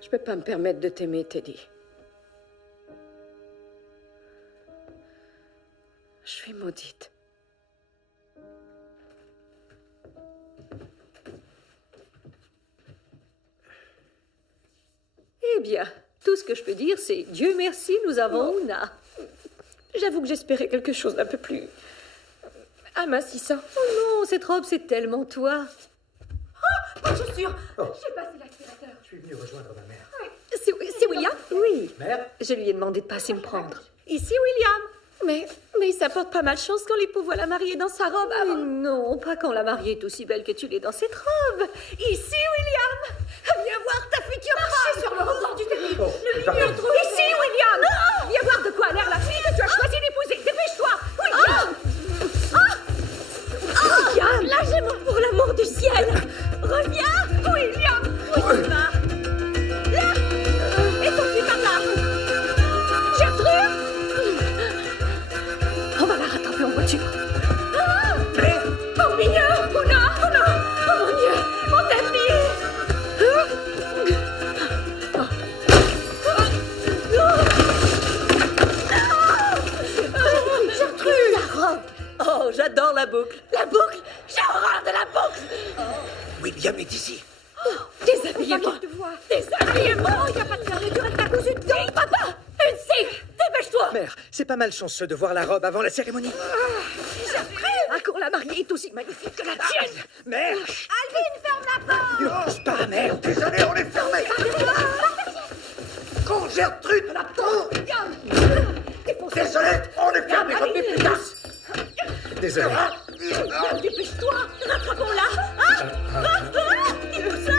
Je peux pas me permettre de t'aimer, Teddy. Je suis maudite. Eh bien, tout ce que je peux dire, c'est Dieu merci, nous avons Una. J'avoue que j'espérais quelque chose d'un peu plus amincissant. Oh non, cette robe, c'est tellement toi. Oh, pas de chaussures. J'ai passé l'aspirateur. Je suis venu rejoindre ma mère. C'est William? Oui. Mère? Je lui ai demandé de passer me prendre. Ici, William. Mais ça porte pas malchance quand l'époux voit la mariée dans sa robe. Ah non, pas quand la mariée est aussi belle que tu l'es dans cette robe. Ici, William. Viens voir ta future femme. Sur le rebord du tapis. Le milieu trop. Ici, William. Non. Viens voir de quoi a l'air la fille que tu as choisi d'épouser. Dépêche-toi. William. William. Lâchez-moi pour l'amour du ciel. Reviens, William. Où tu vas? Là. Et ton petit papa. Gertrude. On va la rattraper en voiture. Au milieu. Oh non, oh non. Oh mon Dieu, mon tapis. Gertrude. La robe. Oh, j'adore la boucle. La boucle. J'ai horreur de la boucle. William est ici. Déshabillez-moi. Déshabillez-moi. Il n'y a pas de fermeture, elle t'a cousu dedans. Papa, une scie. Dépêche-toi. Mère, c'est pas malchanceux de voir la robe avant la cérémonie. Gertrude. Quand la mariée est aussi magnifique que la tienne. Mère. Alvin, ferme la porte. Ne bouge pas, mère. Désolé, on est fermé. Quand Gertrude l'attend. Désolé, on est fermé comme des putasses. Désolé. Dépêche-toi. Rattrapons-la. Dis-nous ça.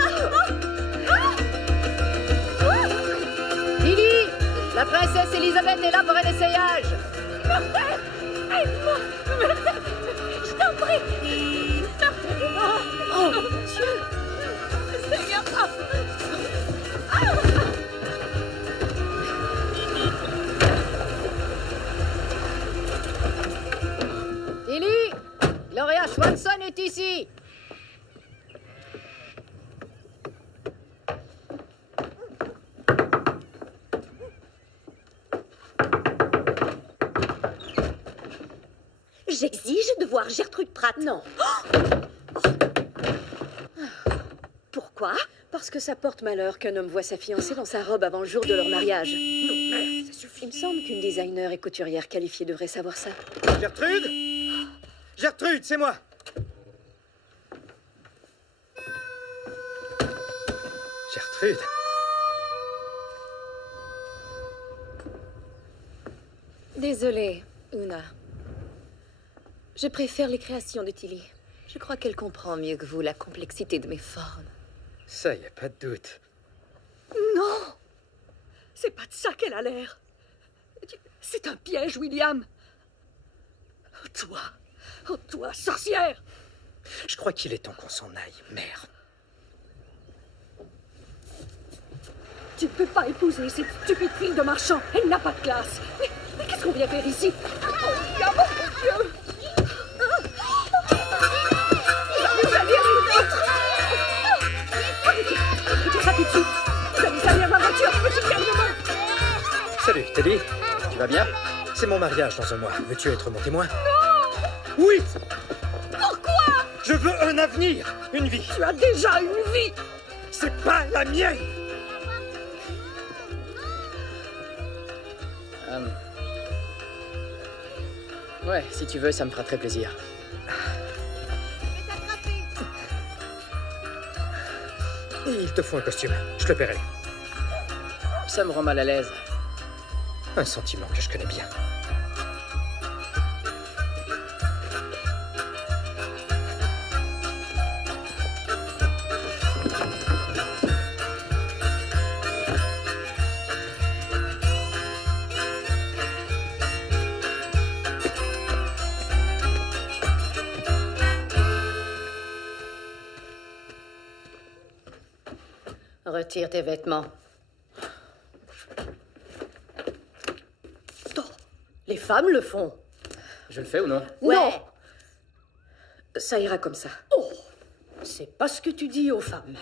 Lily, la princesse Elisabeth est là pour un essayage. Martin, aide-moi. Martin, je t'en prie. Martin. Oh, mon Dieu. Seigneur. Lily, Gloria Swanson est ici. J'exige de voir Gertrude Pratt. Non. Pourquoi? Parce que ça porte malheur qu'un homme voit sa fiancée dans sa robe avant le jour de leur mariage. Non, mère, ça suffit. Il me semble qu'une designer et couturière qualifiée devrait savoir ça. Gertrude? Gertrude, c'est moi. Gertrude? Désolée, Una. Je préfère les créations de Tilly. Je crois qu'elle comprend mieux que vous la complexité de mes formes. Ça, y a pas de doute. Non. C'est pas de ça qu'elle a l'air. C'est un piège, William. Oh, toi, sorcière. Je crois qu'il est temps qu'on s'en aille, mère. Tu peux pas épouser cette stupide fille de marchand. Elle n'a pas de classe. Mais qu'est-ce qu'on vient faire ici? Oh, William, oh mon Dieu. Vous allez Petit ça tout de suite. Vous allez salir ma voiture, petit garnement. Salut, Teddy. Tu vas bien? C'est mon mariage dans un mois. Veux-tu être mon témoin? Non! Oui! Pourquoi? Je veux un avenir, une vie. Tu as déjà une vie. C'est pas la mienne! Ouais, si tu veux, ça me fera très plaisir. Il te faut un costume. Je te le paierai. Ça me rend mal à l'aise. Un sentiment que je connais bien. Retire tes vêtements. Oh, les femmes le font. Je le fais ou non? Ouais. Ça ira comme ça. Oh, c'est pas ce que tu dis aux femmes.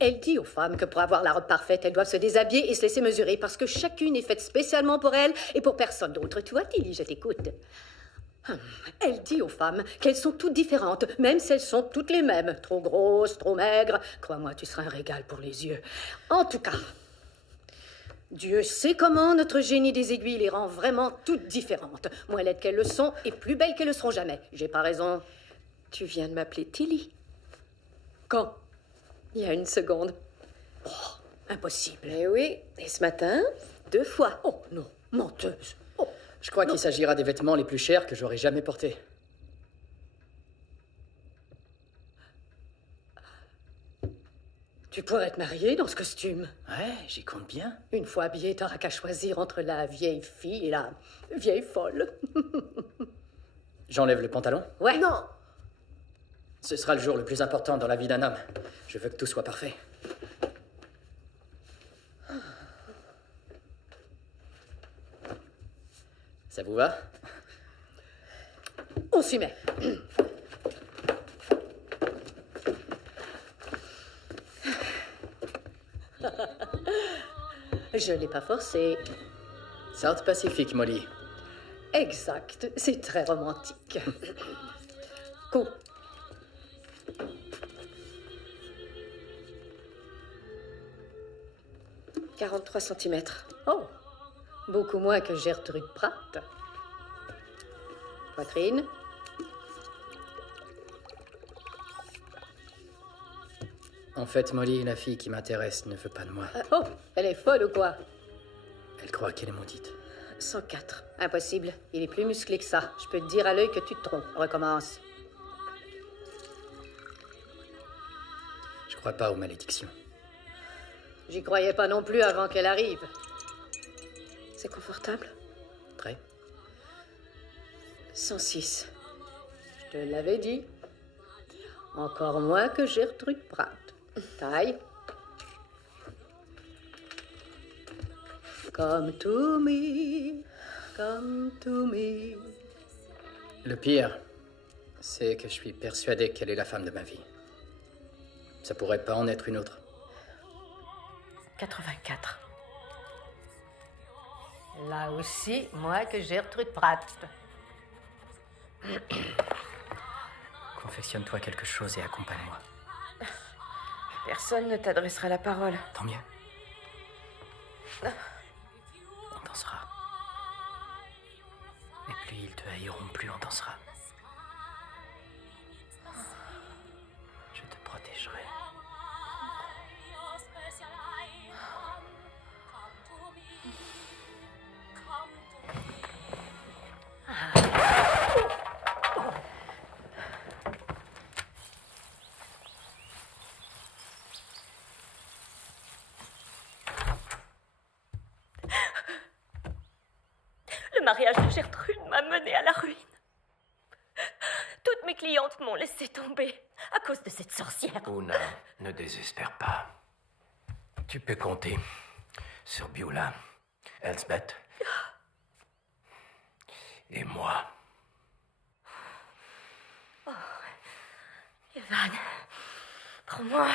Elle dit aux femmes que pour avoir la robe parfaite, elles doivent se déshabiller et se laisser mesurer parce que chacune est faite spécialement pour elle et pour personne d'autre. Tu vois, Tilly, je t'écoute. Elle dit aux femmes qu'elles sont toutes différentes, même si elles sont toutes les mêmes. Trop grosses, trop maigres. Crois-moi, tu seras un régal pour les yeux. En tout cas, Dieu sait comment notre génie des aiguilles les rend vraiment toutes différentes. Moins laides qu'elles le sont et plus belles qu'elles le seront jamais. J'ai pas raison. Tu viens de m'appeler Tilly. Quand? Il y a une seconde. Oh, impossible. Eh oui, et ce matin, 2 fois. Oh non, menteuse. Je crois qu'il s'agira des vêtements les plus chers que j'aurais jamais portés. Tu pourrais te marier dans ce costume. Ouais, j'y compte bien. Une fois habillée, t'auras qu'à choisir entre la vieille fille et la vieille folle. J'enlève le pantalon? Ouais. Non. Ce sera le jour le plus important dans la vie d'un homme. Je veux que tout soit parfait. Ça vous va? On s'y met. Je l'ai pas forcé. South Pacific, Molly. Exact. C'est très romantique. Cool. « 43 cm. Oh, beaucoup moins que Gertrude Pratt. Poitrine. En fait, Molly, la fille qui m'intéresse ne veut pas de moi. Oh, elle est folle ou quoi? Elle croit qu'elle est maudite. 104. Impossible. Il est plus musclé que ça. Je peux te dire à l'œil que tu te trompes. Recommence. Je crois pas aux malédictions. J'y croyais pas non plus avant qu'elle arrive. C'est confortable? Très. 106. Je te l'avais dit. Encore moins que Gertrude Pratt. Taille. Come to me, come to me. Le pire, c'est que je suis persuadé qu'elle est la femme de ma vie. Ça pourrait pas en être une autre. 84. Là aussi, moins que Gertrude Pratt. Confectionne-toi quelque chose et accompagne-moi. Personne ne t'adressera la parole. Tant mieux. On dansera. Et plus ils te haïront, plus on dansera. Je te protégerai. Le mariage de Gertrude m'a menée à la ruine. Toutes mes clientes m'ont laissé tomber à cause de cette sorcière. Una, ne désespère pas. Tu peux compter sur Beulah, Elsbeth et moi. Oh, Evan, prends-moi.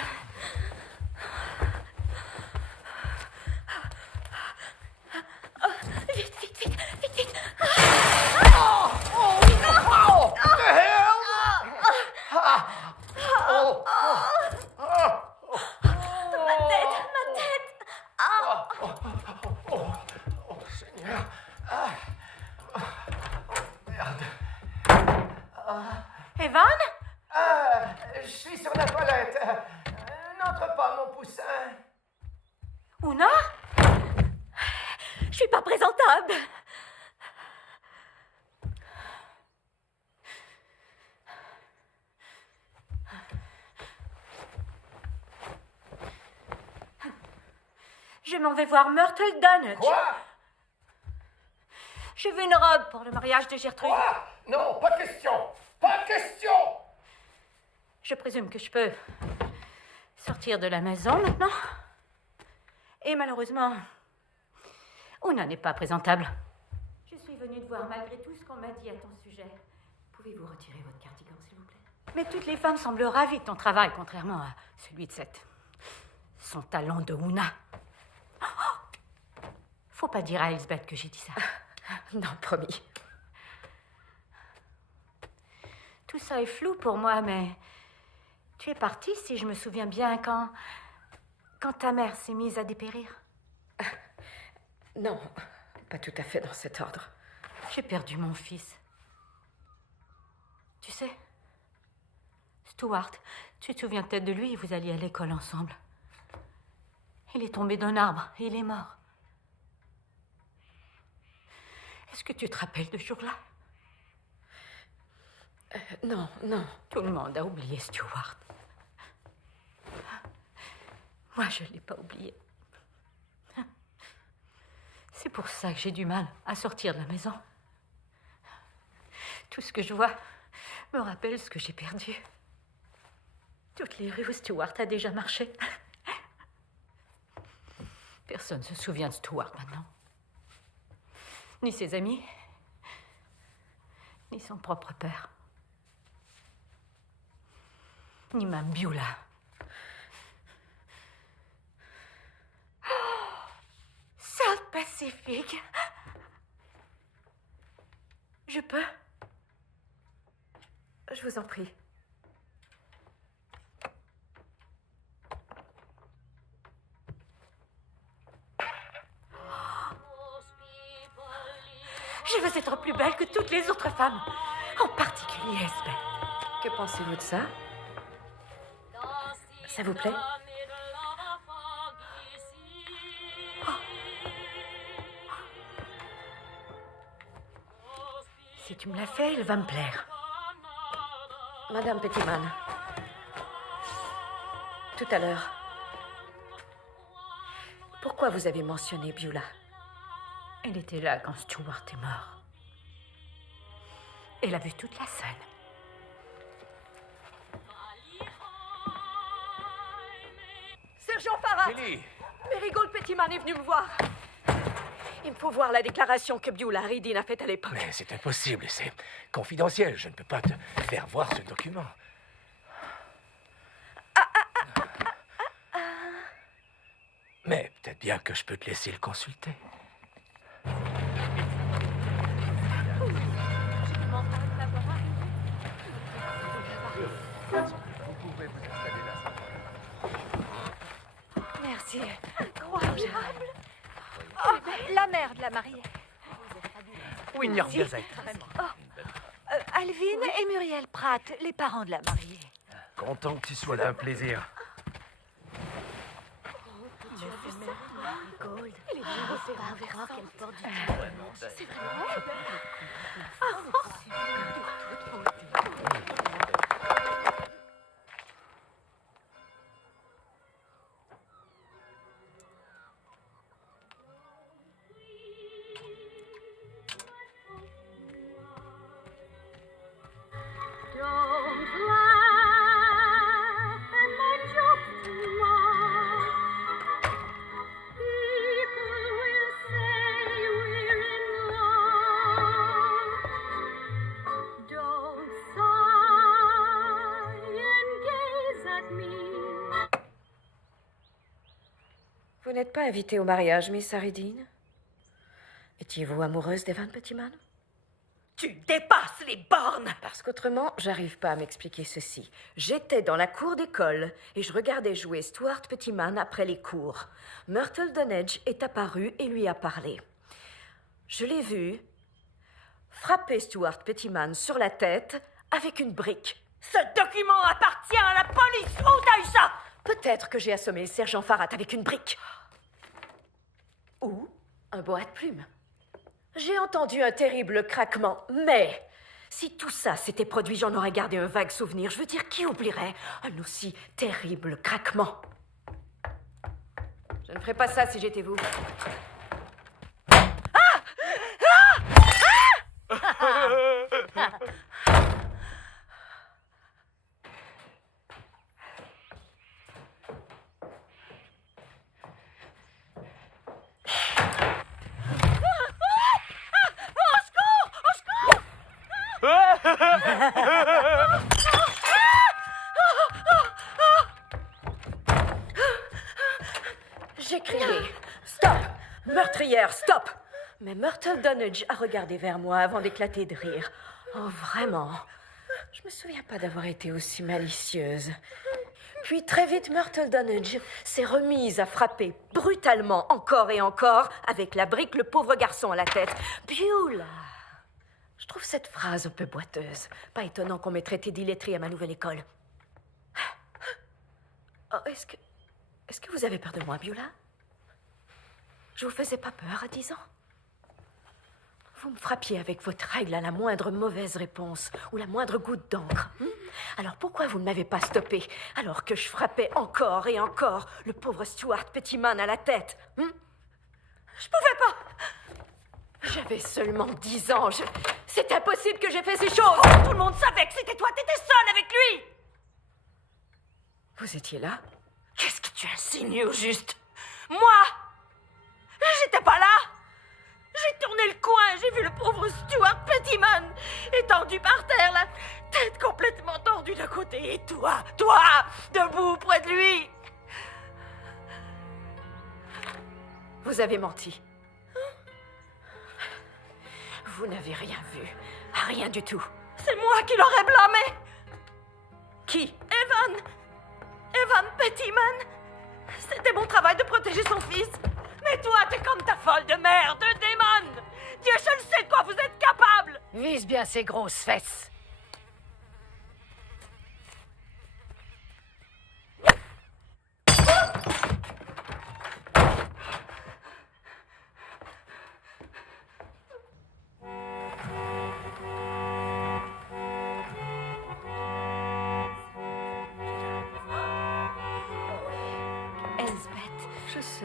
Oh, vite, vite, vite, vite, vite. Ma tête. Seigneur. Merde. Evan? Je suis sur la toilette. N'entre pas, mon poussin. Una? Je suis pas présentable. Je m'en vais voir Myrtle Dunn. Quoi? Je veux une robe pour le mariage de Gertrude. Quoi? Non, pas question. Pas question. Je présume que je peux. sortir de la maison maintenant. Et malheureusement, Una n'est pas présentable. Je suis venue te voir malgré tout ce qu'on m'a dit à ton sujet. Pouvez-vous retirer votre cardigan, s'il vous plaît? Mais toutes les femmes semblent ravies de ton travail, contrairement à celui de son talent de Una. Oh! Faut pas dire à Elsbeth que j'ai dit ça. Non, promis. Tout ça est flou pour moi, mais tu es partie, si je me souviens bien, quand ta mère s'est mise à dépérir. Non, pas tout à fait dans cet ordre. J'ai perdu mon fils. Tu sais, Stuart, tu te souviens peut-être de lui, vous alliez à l'école ensemble. Il est tombé d'un arbre et il est mort. Est-ce que tu te rappelles de ce jour-là? Non, non. Tout le monde a oublié Stuart. Moi, je ne l'ai pas oublié. C'est pour ça que j'ai du mal à sortir de la maison. Tout ce que je vois me rappelle ce que j'ai perdu. Toutes les rues où Stuart a déjà marché. Personne ne se souvient de Stuart maintenant. Ni ses amis, ni son propre père. Ni même Beulah. South Pacific. Je peux? Je vous en prie. Je veux être plus belle que toutes les autres femmes, en particulier Elsbeth. Que pensez-vous de ça? Ça vous plaît? Si tu me l'as fait, elle va me plaire. Madame Pettyman, tout à l'heure, pourquoi vous avez mentionné Beulah? Elle était là quand Stuart est mort. Elle a vu toute la scène. Sergent Farrat! Kelly! Marigold Pettyman est venu me voir. Il me faut voir la déclaration que Beulah Reddin a faite à l'époque. Mais c'est impossible, c'est confidentiel. Je ne peux pas te faire voir ce document. Mais peut-être bien que je peux te laisser le consulter. Merci. Incroyable. Oh, la mère de la mariée. Wynyard Gazette. Alvin et Muriel Pratt, les parents de la mariée. Content que tu sois là. Un plaisir. Tu as vu ça? Marigold. Elle est bien refaire croire qu'elle porte du temps. C'est vraiment Don't laugh at my jokes too much. People will say we're in love. Don't sigh and gaze at me. Vous n'êtes pas invitée au mariage, Miss Harridin? Étiez-vous amoureuse d'Evan Pettyman? Tu dépasses les bornes! Parce qu'autrement, j'arrive pas à m'expliquer ceci. J'étais dans la cour d'école et je regardais jouer Stuart Pettyman après les cours. Myrtle Dunnage est apparue et lui a parlé. Je l'ai vu frapper Stuart Pettyman sur la tête avec une brique. Ce document appartient à la police! Où t'as eu ça? Peut-être que j'ai assommé le sergent Farrat avec une brique. Ou un boa de plumes. J'ai entendu un terrible craquement, mais si tout ça s'était produit, j'en aurais gardé un vague souvenir. Je veux dire, qui oublierait un aussi terrible craquement? Je ne ferais pas ça si j'étais vous. J'ai crié « Stop! Meurtrière, stop !» Mais Myrtle Dunnage a regardé vers moi avant d'éclater de rire. Oh, vraiment? Je me souviens pas d'avoir été aussi malicieuse. Puis très vite, Myrtle Dunnage s'est remise à frapper brutalement encore et encore avec la brique le pauvre garçon à la tête. Beulah! Je trouve cette phrase un peu boiteuse. Pas étonnant qu'on m'ait traité d'illettrée à ma nouvelle école. Oh, est-ce que vous avez peur de moi, Beulah? Je vous faisais pas peur à 10 ans? Vous me frappiez avec votre règle à la moindre mauvaise réponse ou la moindre goutte d'encre. Alors pourquoi vous ne m'avez pas stoppé alors que je frappais encore et encore le pauvre Stuart Pettyman à la tête? Je pouvais pas. J'avais seulement 10 ans. C'est impossible que j'ai fait ces choses. Tout le monde savait que c'était toi. T'étais seule avec lui. Vous étiez là? Qu'est-ce que tu insinues au juste? Moi? J'étais pas là. J'ai tourné le coin, j'ai vu le pauvre Stuart Pettyman étendu par terre, la tête complètement tordue d'un côté. Et toi, debout près de lui. Vous avez menti. Vous n'avez rien vu. Rien du tout. C'est moi qui l'aurais blâmé. Qui? Evan Pettyman. C'était mon travail de protéger son fils. Mais toi, t'es comme ta folle de mère, de démon. Dieu seul sait de quoi vous êtes capable. Vise bien ses grosses fesses.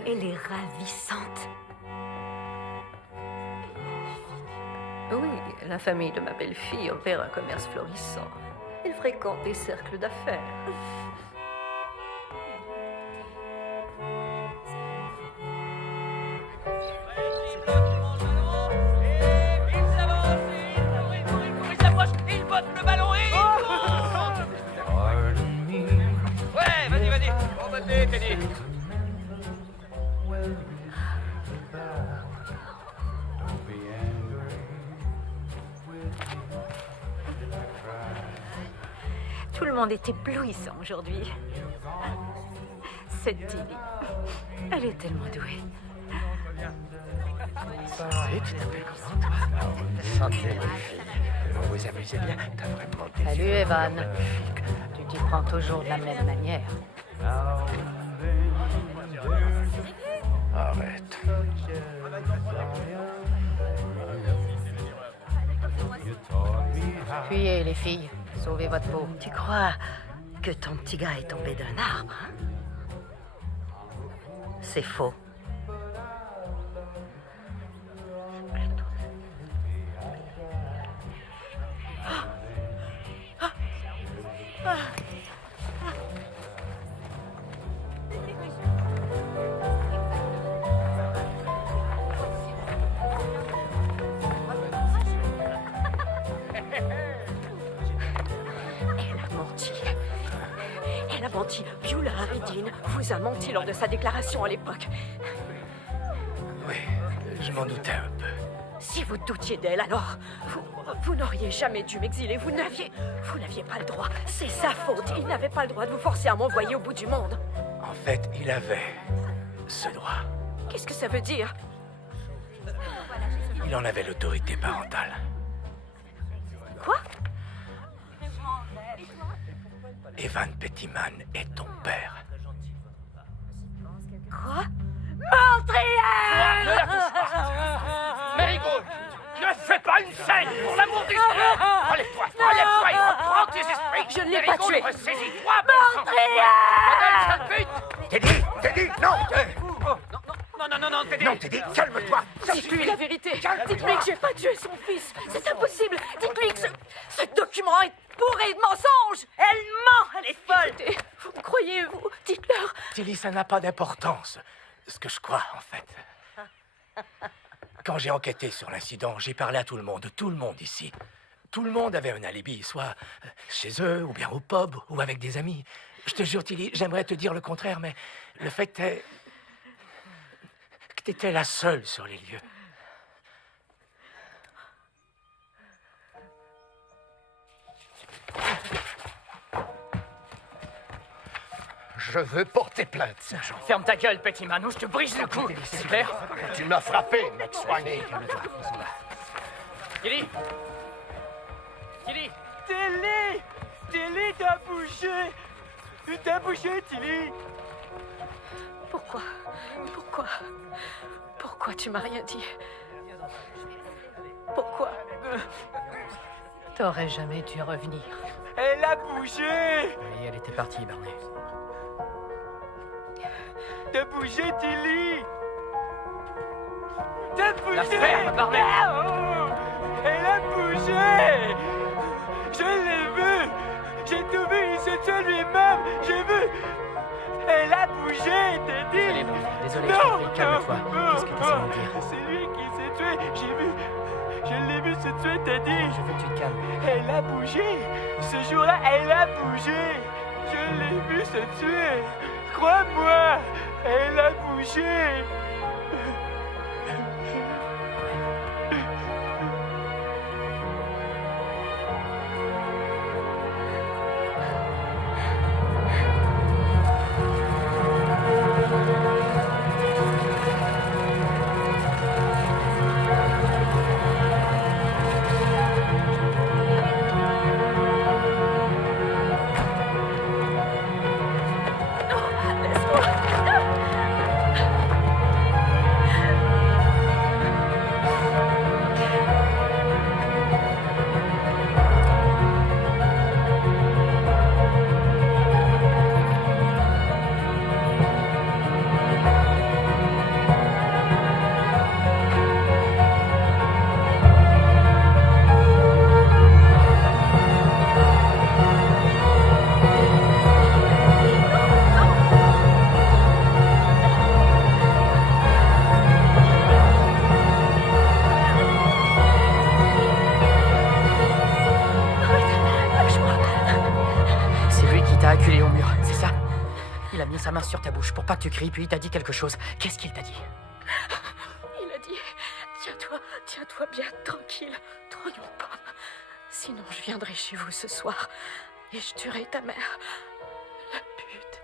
Elle est ravissante. Oui, la famille de ma belle-fille opère un commerce florissant. Elle fréquente des cercles d'affaires. Il s'approche, il botte le ballon et il court. Ouais, vas-y. Oh, vas-y, Teddy. Tout le monde est éblouissant aujourd'hui. Cette Tilly, elle est tellement douée. Et tu t'appelles comment, toi? Santé, ma fille. Vous vous amusez bien? T'as vraiment des Salut, yeux Evan. magnifiques. Tu t'y prends toujours de la même manière. Arrête. Fuyez, les filles. Sauvez votre peau. Tu crois que ton petit gars est tombé d'un arbre, hein? C'est faux. Elle a menti. Beulah Harridin vous a menti lors de sa déclaration à l'époque. Oui, je m'en doutais un peu. Si vous doutiez d'elle, alors vous n'auriez jamais dû m'exiler. Vous n'aviez pas le droit. C'est sa faute. Il n'avait pas le droit de vous forcer à m'envoyer au bout du monde. En fait, il avait ce droit. Qu'est-ce que ça veut dire? Il en avait l'autorité parentale. Quoi? Evan Pettyman est ton père. Quoi? Meurtrière! Marigold, ne fais pas une scène, pour l'amour du ciel! Relève-toi et reprends tes esprits! Je ne l'ai pas tué! Ressaisis-toi, Teddy, non! Non, Teddy! Non, Teddy, calme-toi! Dites-lui la vérité! Dites-lui que j'ai pas tué son fils! C'est impossible! Dites-lui que ce document est bourré de mensonges! Elle ment! Elle est folle! Écoutez, vous me croyez, vous? Dites-leur! Tilly, ça n'a pas d'importance. Ce que je crois, en fait. Quand j'ai enquêté sur l'incident, j'ai parlé à tout le monde ici. Tout le monde avait un alibi, soit chez eux, ou bien au pub, ou avec des amis. Je te jure, Tilly, j'aimerais te dire le contraire, mais le fait que t'étais la seule sur les lieux. Je veux porter plainte, sergent. Ferme ta gueule, petit man, ou je te brise le cou. C'est clair? Tu m'as frappé, McSwine. Calme-toi, ils sont là. Tilly! Tilly! Tilly! Tilly, t'as bougé! T'as bougé, Tilly! Pourquoi? Pourquoi tu m'as rien dit? Pourquoi? T'aurais jamais dû revenir. Elle a bougé! Oui, elle était partie, Barney. T'as bougé, Tilly! T'as bougé! La ferme, Barney! Oh, elle a bougé! Je l'ai vu! J'ai tout vu, il s'est tué lui-même! J'ai vu! Elle a bougé, t'es dit! Désolé, non, je t'en prie, calme-toi. non, Qu'est-ce que t'essaies de me dire? C'est lui qui s'est tué! J'ai vu! Je l'ai vu se tuer, t'as dit! Je veux que tu te calmes. Elle a bougé! Ce jour-là, elle a bougé! Je l'ai vu se tuer! Crois-moi! Elle a bougé! Sa main sur ta bouche pour pas que tu cries, puis il t'a dit quelque chose. Qu'est-ce qu'il t'a dit? Il a dit, tiens-toi bien tranquille, troyons pas. Sinon je viendrai chez vous ce soir et je tuerai ta mère, la pute.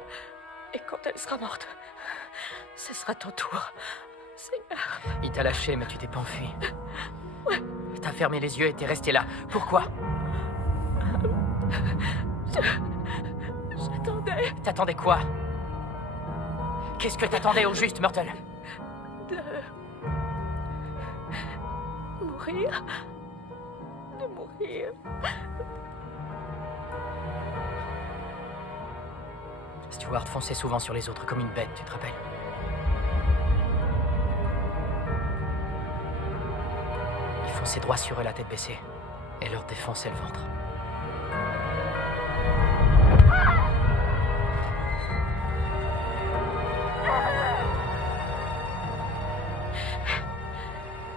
Et quand elle sera morte, ce sera ton tour, Seigneur. Il t'a lâché, mais tu t'es pas enfui. Ouais. T'as fermé les yeux et t'es resté là. Pourquoi? J'attendais. T'attendais quoi? Qu'est-ce que t'attendais au juste, Myrtle? De mourir. De mourir. Stuart fonçait souvent sur les autres comme une bête, tu te rappelles? Il fonçait droit sur eux, la tête baissée, et leur défonçait le ventre.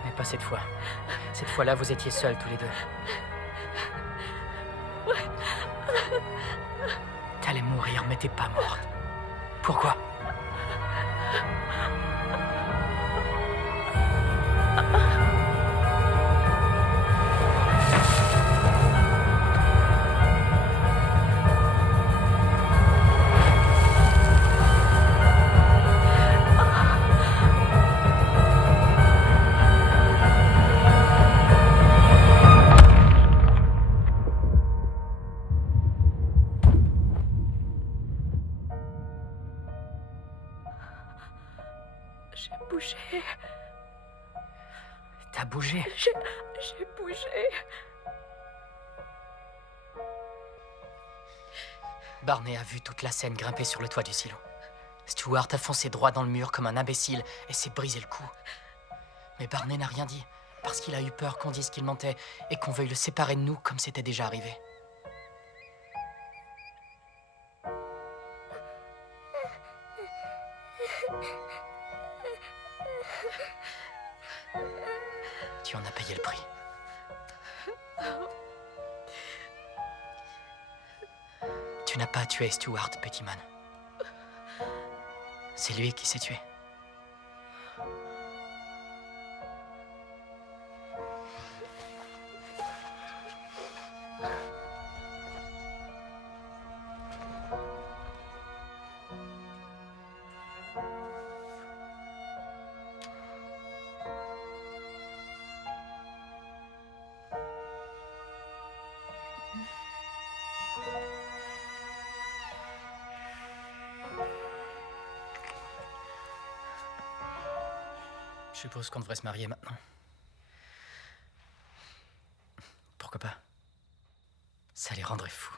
Mais pas cette fois. Cette fois-là, vous étiez seuls tous les deux. T'allais mourir, mais t'es pas morte. Pourquoi? J'ai bougé. T'as bougé? J'ai bougé. Barney a vu toute la scène grimper sur le toit du silo. Stuart a foncé droit dans le mur comme un imbécile et s'est brisé le cou. Mais Barney n'a rien dit, parce qu'il a eu peur qu'on dise qu'il mentait et qu'on veuille le séparer de nous comme c'était déjà arrivé. Tu en as payé le prix. Tu n'as pas tué Stuart, Pettyman. C'est lui qui s'est tué. Je suppose qu'on devrait se marier maintenant. Pourquoi pas? Ça les rendrait fous.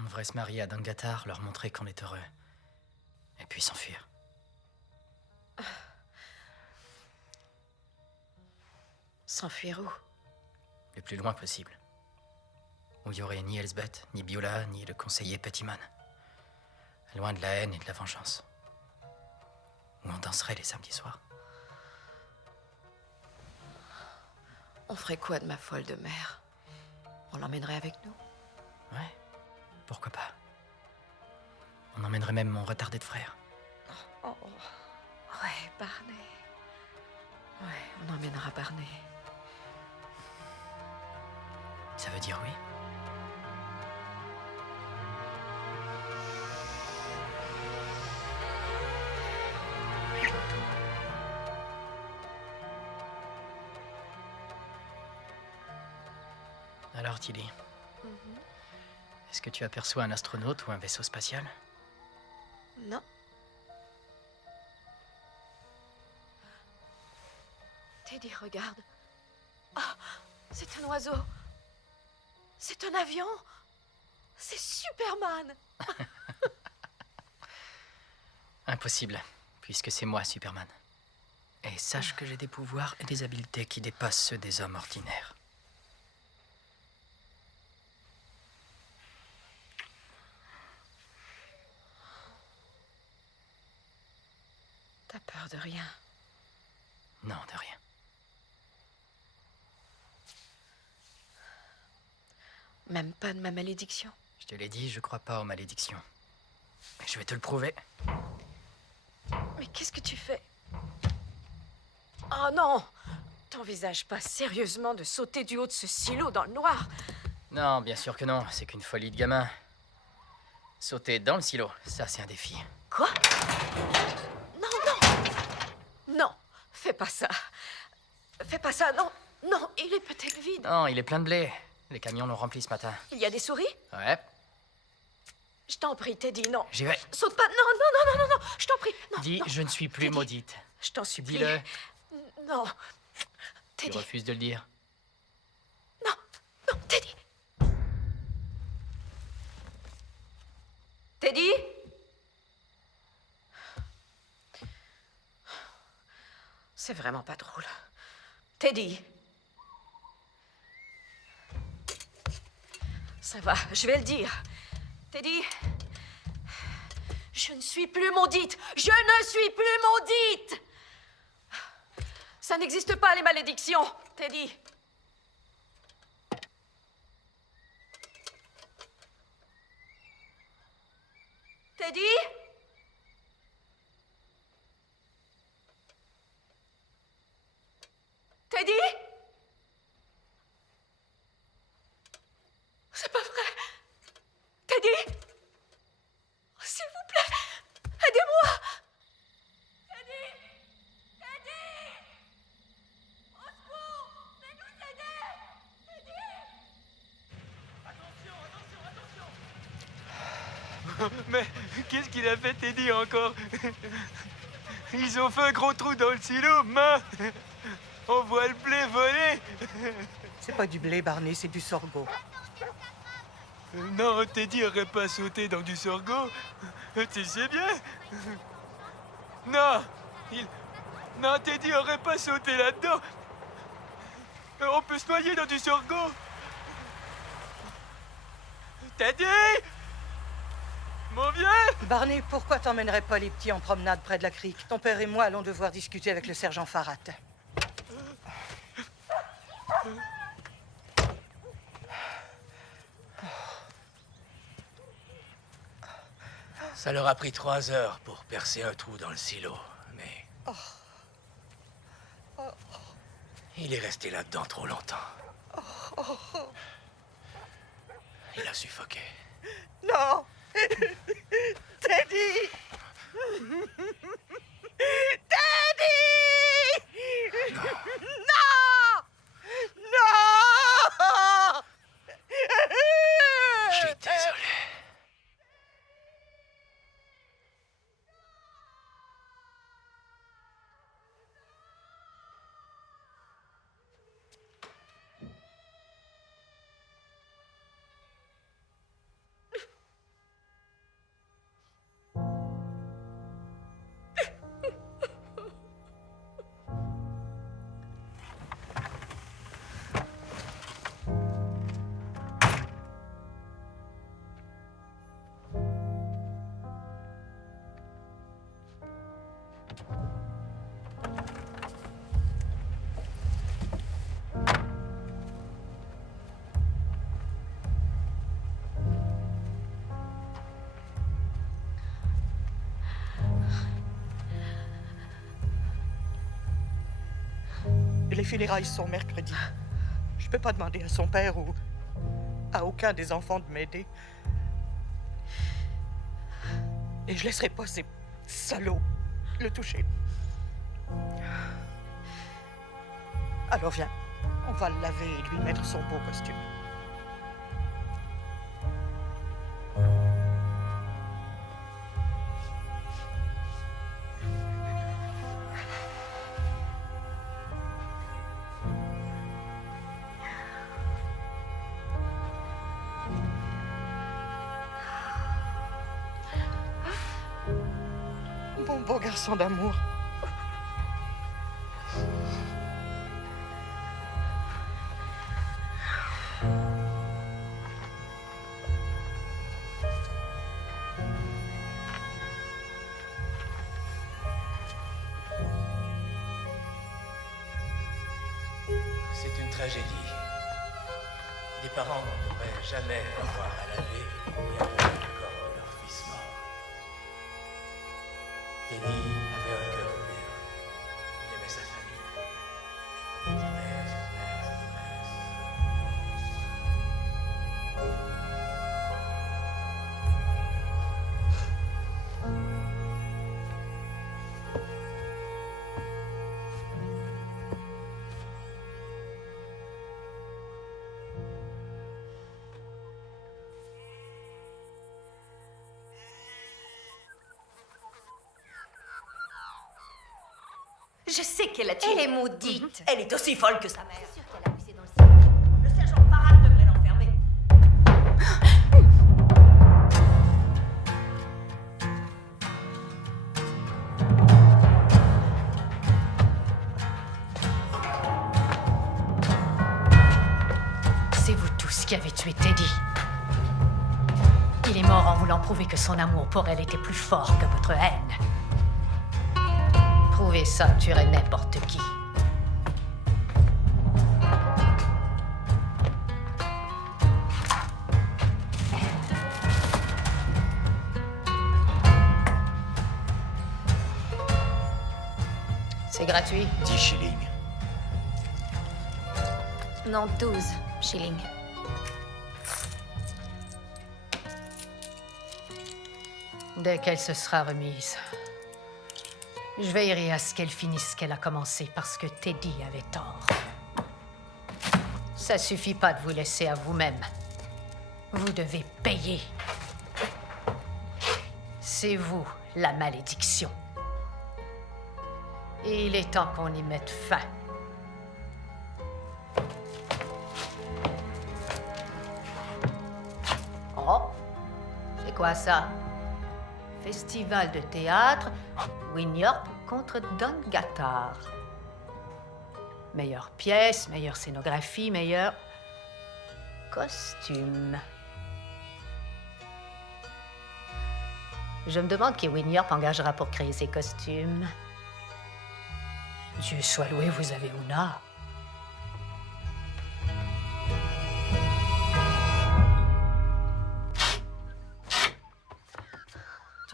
On devrait se marier à Dangatar, leur montrer qu'on est heureux. Et puis s'enfuir. S'enfuir où? Le plus loin possible. Où il n'y aurait ni Elsbeth, ni Beulah, ni le conseiller Pettyman. Loin de la haine et de la vengeance. Où on danserait les samedis soirs. On ferait quoi de ma folle de mère? On l'emmènerait avec nous? Ouais, pourquoi pas. On emmènerait même mon retardé de frère. Oh. Ouais, Barney. Ouais, on emmènera Barney. Ça veut dire oui? Alors, Tilly, est-ce que tu aperçois un astronaute ou un vaisseau spatial? Non. Teddy, regarde. Ah, c'est un oiseau. C'est un avion. C'est Superman. Impossible, puisque c'est moi, Superman. Et sache que j'ai des pouvoirs et des habiletés qui dépassent ceux des hommes ordinaires. T'as peur de rien? Non, de rien. Même pas de ma malédiction? Je te l'ai dit, je crois pas aux malédictions. Mais je vais te le prouver. Mais qu'est-ce que tu fais? Oh non! T'envisages pas sérieusement de sauter du haut de ce silo dans le noir? Non, bien sûr que non, c'est qu'une folie de gamin. Sauter dans le silo, ça c'est un défi. Quoi? Non, fais pas ça. Fais pas ça, non. Non, il est peut-être vide. Non, il est plein de blé. Les camions l'ont rempli ce matin. Il y a des souris? Ouais, Je t'en prie, Teddy, non. j'y vais. Saute pas, non, je t'en prie. Non, Dis, je ne suis plus maudite. je t'en supplie. Dis-le. Non, Tu refuses de le dire. non, Teddy. Teddy? C'est vraiment pas drôle. Teddy. Ça va, je vais le dire. Teddy. Je ne suis plus maudite. Je ne suis plus maudite. Ça n'existe pas, les malédictions, Teddy. Teddy? Teddy? C'est pas vrai. Teddy? Oh, s'il vous plaît, aidez-moi. Teddy? Teddy? Au secours! Faites-nous aider! Teddy? Mais qu'est-ce qu'il a fait, Teddy, encore? Ils ont fait un gros trou dans le silo, main. On voit le blé voler. C'est pas du blé, Barney, c'est du sorgho. Non, Teddy aurait pas sauté dans du sorgho. Tu sais bien. Non, non, Teddy aurait pas sauté là-dedans. On peut se noyer dans du sorgho. Teddy! Mon vieux! Barney, pourquoi t'emmènerais pas les petits en promenade près de la crique? Ton père et moi allons devoir discuter avec le sergent Farrat. Ça leur a pris 3 heures pour percer un trou dans le silo, mais... Il est resté là-dedans trop longtemps. Il a suffoqué. Non! Teddy! Teddy! Non! Non! Je suis désolé. Les funérailles sont mercredi. Je peux pas demander à son père ou à aucun des enfants de m'aider. Et je laisserai pas ces salauds le toucher. Alors viens, on va le laver et lui mettre son beau costume. Mon beau garçon d'amour. C'est une tragédie. Des parents ne devraient jamais avoir à laver et à laver le corps de leur fils mort. Teddy avait un cœur pur. Il aimait sa famille. Sa mère, son père, sa frère, Je sais qu'elle a tué. Elle est maudite. Elle est aussi folle que sa mère. C'est sûr qu'elle a poussé dans le silo. Le sergent Parade devrait l'enfermer. C'est vous tous qui avez tué Teddy. Il est mort en voulant prouver que son amour pour elle était plus fort que votre haine. Prouver ça tuerait n'importe qui. C'est gratuit. 10 shillings. Non, 12 shillings. Dès qu'elle se sera remise, je veillerai à ce qu'elle finisse ce qu'elle a commencé parce que Teddy avait tort. Ça suffit pas de vous laisser à vous-même. Vous devez payer. C'est vous, la malédiction. Et il est temps qu'on y mette fin. Oh, c'est quoi ça? Festival de théâtre, Winyarp contre Dongatar. Meilleure pièce, meilleure scénographie, meilleur costume. Je me demande qui Winyarp engagera pour créer ces costumes. Dieu soit loué, vous avez Una.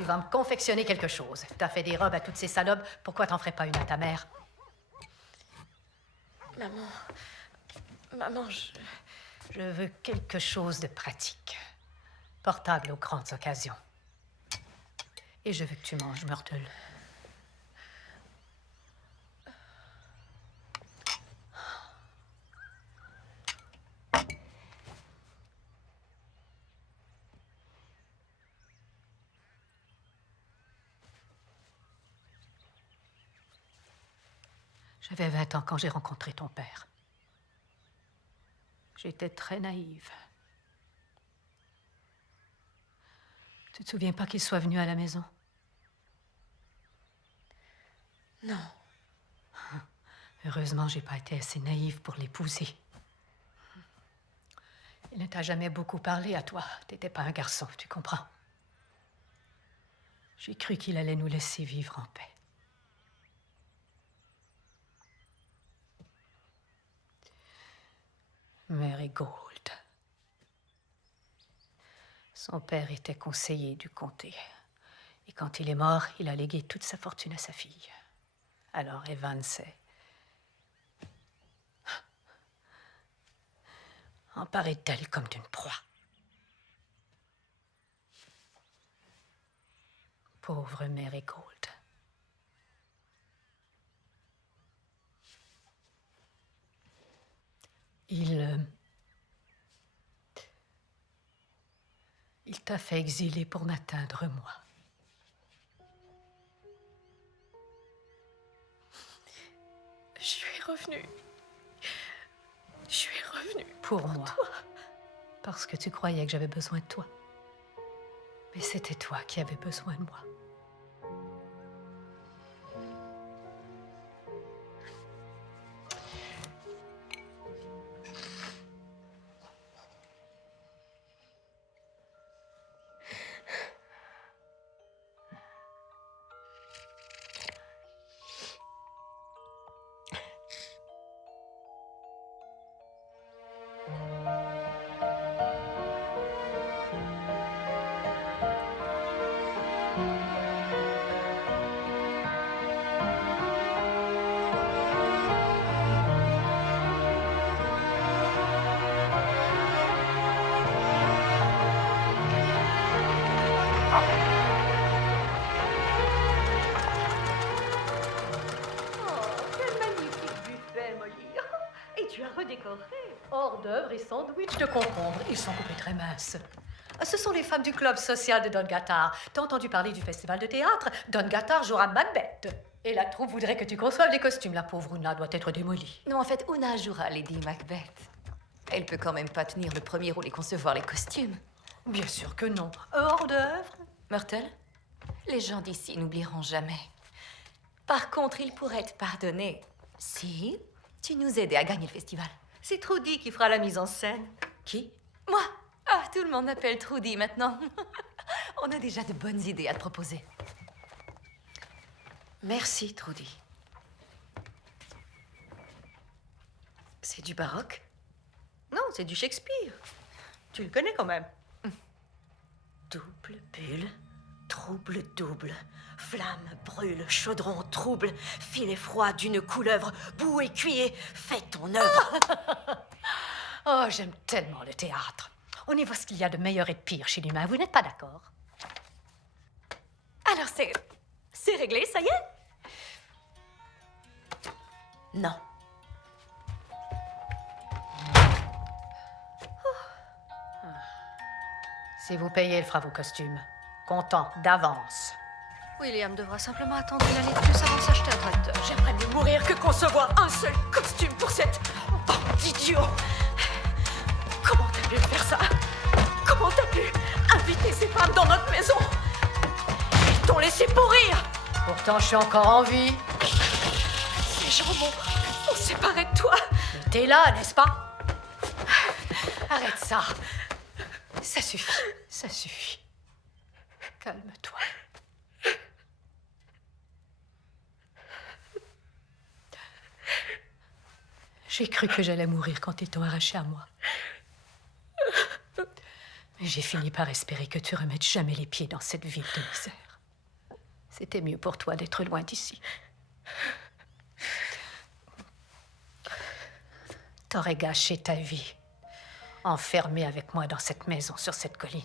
Tu vas me confectionner quelque chose. T'as fait des robes à toutes ces salopes, pourquoi t'en ferais pas une à ta mère? Maman, Je veux quelque chose de pratique. Portable aux grandes occasions. Et je veux que tu manges, Myrtle. J'avais 20 ans quand j'ai rencontré ton père. J'étais très naïve. Tu te souviens pas qu'il soit venu à la maison? Non. Heureusement, j'ai pas été assez naïve pour l'épouser. Il ne t'a jamais beaucoup parlé à toi. T'étais pas un garçon, tu comprends? J'ai cru qu'il allait nous laisser vivre en paix. Marigold. Son père était conseiller du comté. Et quand il est mort, il a légué toute sa fortune à sa fille. Alors Evan s'est emparé d'elle comme d'une proie. Pauvre Marigold. Il t'a fait exiler pour m'atteindre, moi. Je suis revenue. Je suis revenue. Pour moi. Toi. Parce que tu croyais que j'avais besoin de toi. Mais c'était toi qui avais besoin de moi. Hors d'œuvre et sandwich de concombre. Ils sont coupés très minces. Ce sont les femmes du club social de Dongatar. T'as entendu parler du festival de théâtre? Dongatar jouera Macbeth. Et la troupe voudrait que tu conçoives des costumes. La pauvre Una doit être démolie. Non, en fait, Una jouera Lady Macbeth. Elle peut quand même pas tenir le premier rôle et concevoir les costumes. Bien sûr que non. Hors d'œuvre. Myrtle, les gens d'ici n'oublieront jamais. Par contre, ils pourraient te pardonner si tu nous aidais à gagner le festival. C'est Trudy qui fera la mise en scène. Qui? Moi? Ah, tout le monde m'appelle Trudy maintenant. On a déjà de bonnes idées à te proposer. Merci, Trudy. C'est du baroque? Non, c'est du Shakespeare. Tu le connais quand même. Double bulle, trouble double. Flamme brûle, chaudron trouble, filet froid d'une couleuvre, boue écuyée, fais ton œuvre. Oh, j'aime tellement le théâtre. On y voit ce qu'il y a de meilleur et de pire chez l'humain. Vous n'êtes pas d'accord? Alors c'est réglé, ça y est? Non. Si vous payez, elle fera vos costumes. Content, d'avance. William devra simplement attendre une année de plus avant de s'acheter un tracteur. J'aimerais mieux mourir que concevoir un seul costume pour cette bande d'idiots. Comment t'as pu faire ça? Comment t'as pu inviter ces femmes dans notre maison? Ils t'ont laissé pourrir. Pourtant, je suis encore en vie. Ces gens m'ont séparé de toi. Mais t'es là, n'est-ce pas? Arrête ça. Ça suffit, ça suffit. Calme-toi. J'ai cru que j'allais mourir quand ils t'ont arraché à moi. Mais j'ai fini par espérer que tu remettes jamais les pieds dans cette ville de misère. C'était mieux pour toi d'être loin d'ici. T'aurais gâché ta vie, enfermé avec moi dans cette maison sur cette colline,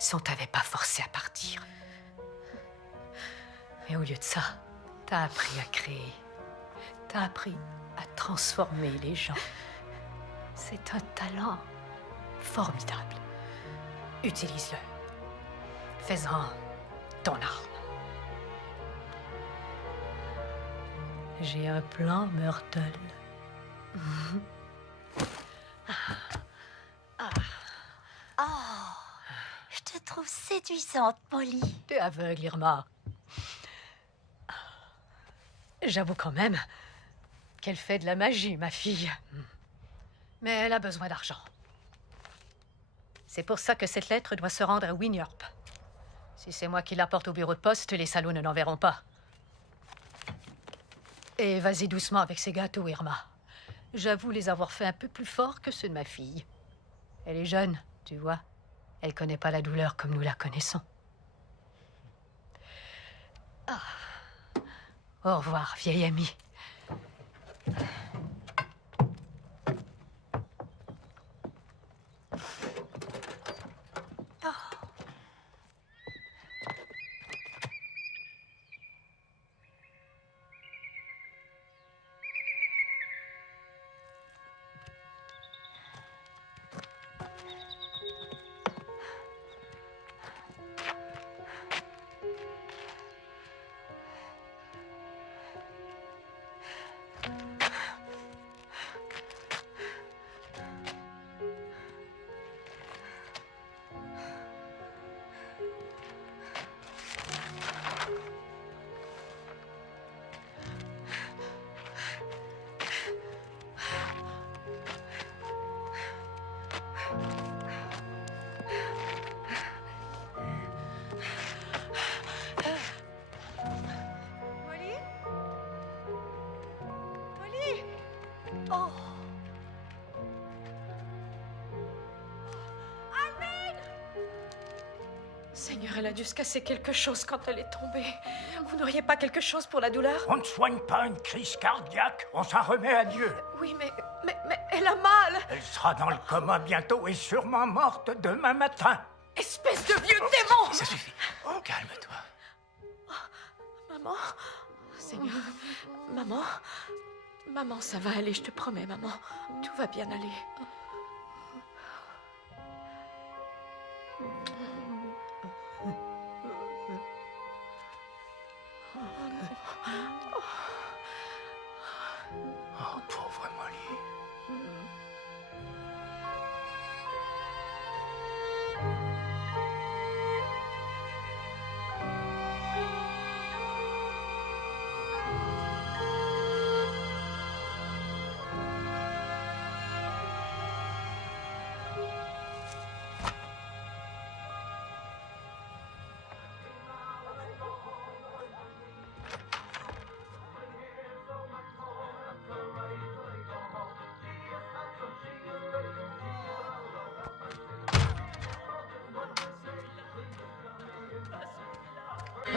si on t'avait pas forcé à partir. Mais au lieu de ça, t'as appris à créer. T'as appris à transformer les gens. C'est un talent formidable. Utilise-le. Fais-en ton arme. J'ai un plan, Myrtle. Oh, je te trouve séduisante, Molly. T'es aveugle, Irma. J'avoue quand même qu'elle fait de la magie, ma fille. Mais elle a besoin d'argent. C'est pour ça que cette lettre doit se rendre à Winyarp. Si c'est moi qui la porte au bureau de poste, les salauds ne l'enverront pas. Et vas-y doucement avec ces gâteaux, Irma. J'avoue les avoir fait un peu plus forts que ceux de ma fille. Elle est jeune, tu vois. Elle connaît pas la douleur comme nous la connaissons. Ah. Au revoir, vieille amie. Oh. Seigneur, elle a dû se casser quelque chose quand elle est tombée. Vous n'auriez pas quelque chose pour la douleur? On ne soigne pas une crise cardiaque, on s'en remet à Dieu. Oui, mais elle a mal. Elle sera dans le coma bientôt et sûrement morte demain matin. Espèce de vieux démon! Ça suffit. Calme-toi. Maman? Seigneur, maman? Maman, ça va aller, je te promets, maman. Tout va bien aller. Oh, pauvre Molly.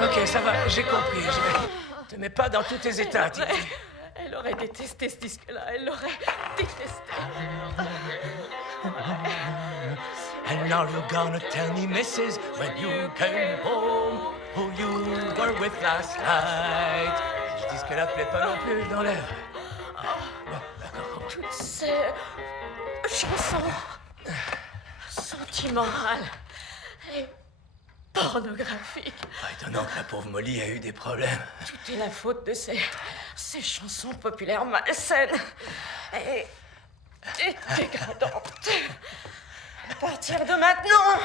Ok, ça va, j'ai compris. Je te mets pas dans tous tes états, Titi. Elle aurait détesté ce disque-là, elle l'aurait détesté. And now you're gonna tell me, missus, when you came home, who you were with last night. Si ce disque-là te plaît pas non plus, je l'enlève. Toutes ces chansons sentimentales et pornographiques. Pas étonnant que la pauvre Molly ait eu des problèmes. Tout est la faute de ces chansons populaires malsaines et dégradantes. À partir de maintenant,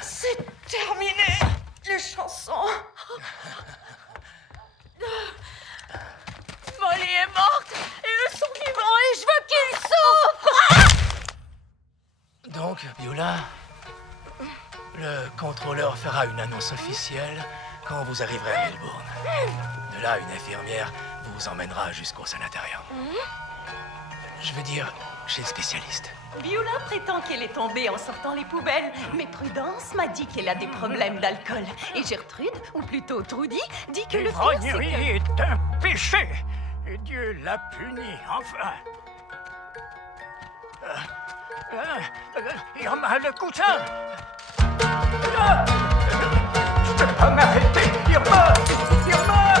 c'est terminé, les chansons. Molly est morte et eux sont vivants et je veux qu'ils souffrent. Donc, Beulah, le contrôleur fera une annonce officielle quand vous arriverez à Melbourne. De là, une infirmière vous emmènera jusqu'au sanatorium. Je veux dire, chez le spécialiste. Beulah prétend qu'elle est tombée en sortant les poubelles, mais Prudence m'a dit qu'elle a des problèmes d'alcool. Et Gertrude, ou plutôt Trudy, dit que le pire c'est L'ivrognerie que... est un péché, et Dieu l'a puni, enfin. Irma, le coussin. Je peux pas m'arrêter, Irma. Irma.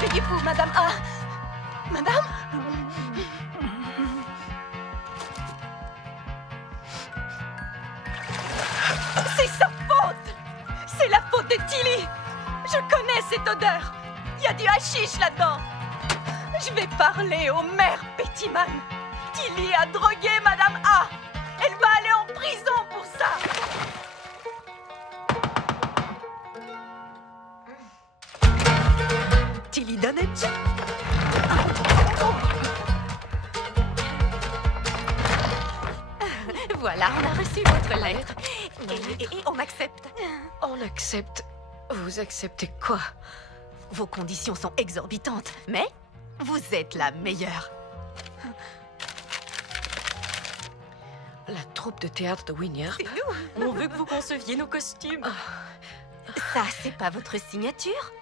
Réveillez-vous, Madame A. Madame? C'est sa faute! C'est la faute de Tilly! Je connais cette odeur! Il y a du hashish là-dedans! Je vais parler au maire Pettyman! Tilly a drogué Madame A! Elle va aller en prison pour ça! Tilly Dunnage? Voilà, on a reçu votre lettre. Et on accepte. On accepte. Vous acceptez quoi? Vos conditions sont exorbitantes, mais vous êtes la meilleure. La troupe de théâtre de Wynyard. C'est nous. On veut que vous conceviez nos costumes. Ça, c'est pas votre signature?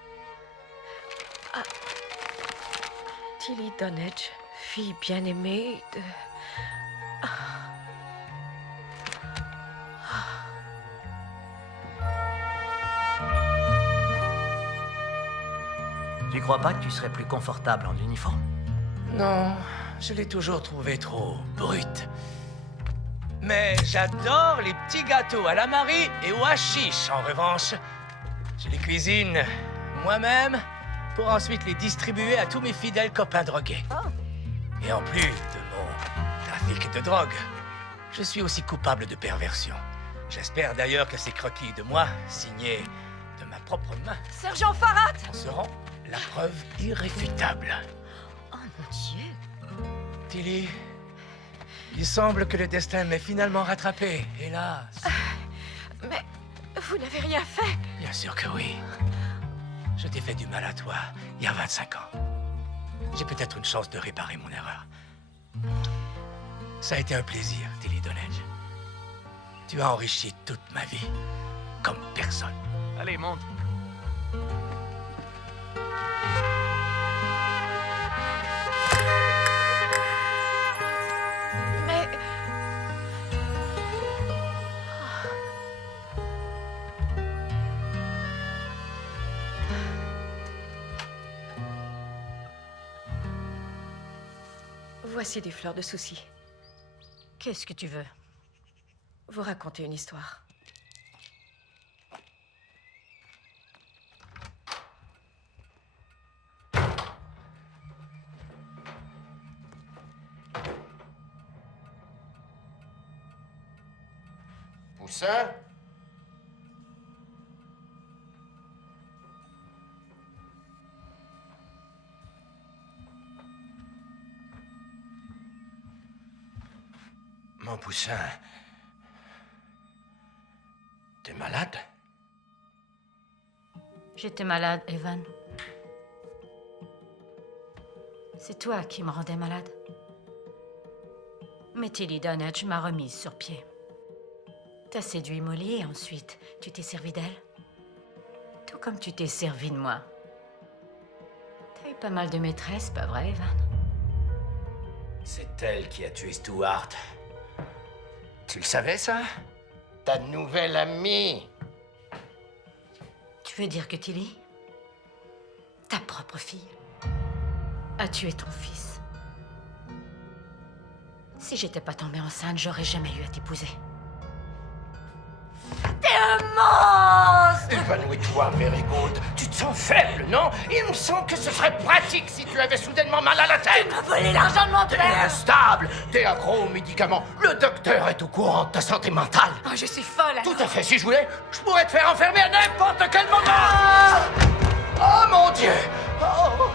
Tilly Dunnage, fille bien-aimée de... Tu crois pas que tu serais plus confortable en uniforme? Non, je l'ai toujours trouvé trop brut. Mais j'adore les petits gâteaux à la Marie et au hashish, en revanche. Je les cuisine moi-même pour ensuite les distribuer à tous mes fidèles copains drogués. Et en plus de mon trafic de drogue, je suis aussi coupable de perversion. J'espère d'ailleurs que ces croquis de moi, signés de ma propre main, Sergent Farrat! en seront la preuve irréfutable. Oh mon Dieu! Tilly, il semble que le destin m'ait finalement rattrapé, hélas. Mais vous n'avez rien fait. Bien sûr que oui. Je t'ai fait du mal à toi il y a 25 ans. J'ai peut-être une chance de réparer mon erreur. Ça a été un plaisir, Tilly Dunnage. Tu as enrichi toute ma vie, comme personne. Allez, monte. Mais... Voici des fleurs de souci. Qu'est-ce que tu veux? Vous racontez une histoire. Poussin? Mon Poussin, t'es malade? J'étais malade, Evan. C'est toi qui me rendais malade. Mais Tilly Dunnage m'a remise sur pied. T'as séduit Molly et ensuite, tu t'es servi d'elle. Tout comme tu t'es servi de moi. T'as eu pas mal de maîtresses, pas vrai, Evan? C'est elle qui a tué Stuart. Tu le savais, ça? Ta nouvelle amie. Tu veux dire que Tilly, ta propre fille, a tué ton fils? Si j'étais pas tombée enceinte, j'aurais jamais eu à t'épouser. T'es un monstre! Évanouis-toi, Marigold. Tu te sens faible, non? Il me semble que ce serait pratique si tu avais soudainement mal à la tête. Tu m'as volé l'argent de mon T'es père! instable. T'es accro aux médicaments. Le docteur est au courant de ta santé mentale. Oh, je suis folle, alors. Tout à fait. Si je voulais, je pourrais te faire enfermer à n'importe quel moment. Oh, mon Dieu! Oh.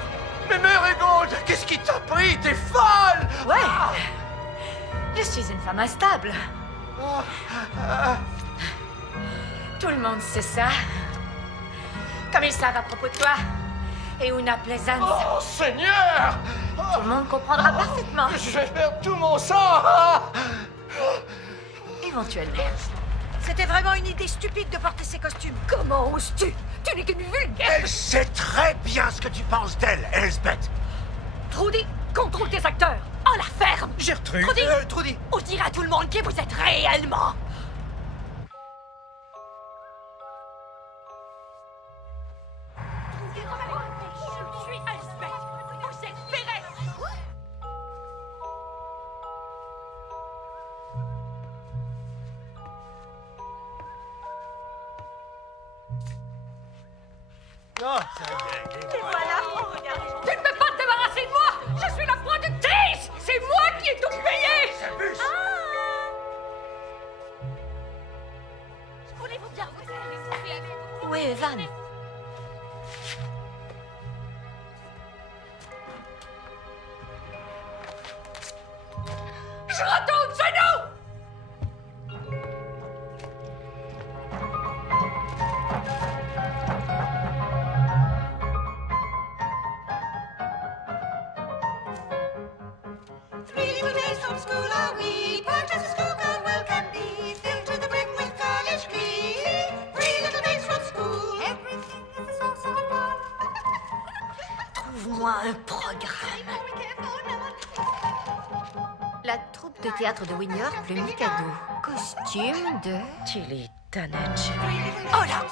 Mais Marigold, qu'est-ce qui t'a pris? T'es folle! Ouais! Je suis une femme instable. Tout le monde sait ça. Comme ils savent à propos de toi. Et Una Pleasance. Oh, Seigneur! Tout le monde comprendra parfaitement. Je vais perdre tout mon sang! Éventuellement. C'était vraiment une idée stupide de porter ces costumes. Comment oses-tu? Tu n'es qu'une vulgaire. Elle sait très bien ce que tu penses d'elle, Elsbeth. Trudy, contrôle tes acteurs. En la ferme. Gertrude. Trudy. On dira à tout le monde qui vous êtes réellement. Je suis Elsbeth. Vous êtes Pérez. Oh, ça y est, Et voilà. Tu ne peux pas te débarrasser de moi. Je suis la proie de Trish. C'est moi qui ai tout payé. Voulez-vous bien vous Où est Evan? Je retourne chez nous. Three little days from school are we, parked as a school girl well can be, filled to the brim with college glee. 3 little days from school, everything is a source of fun. Trouve-moi un programme. La troupe de théâtre de Winyorp, le Mikado. Costume de... Tilly Danedge. Oh la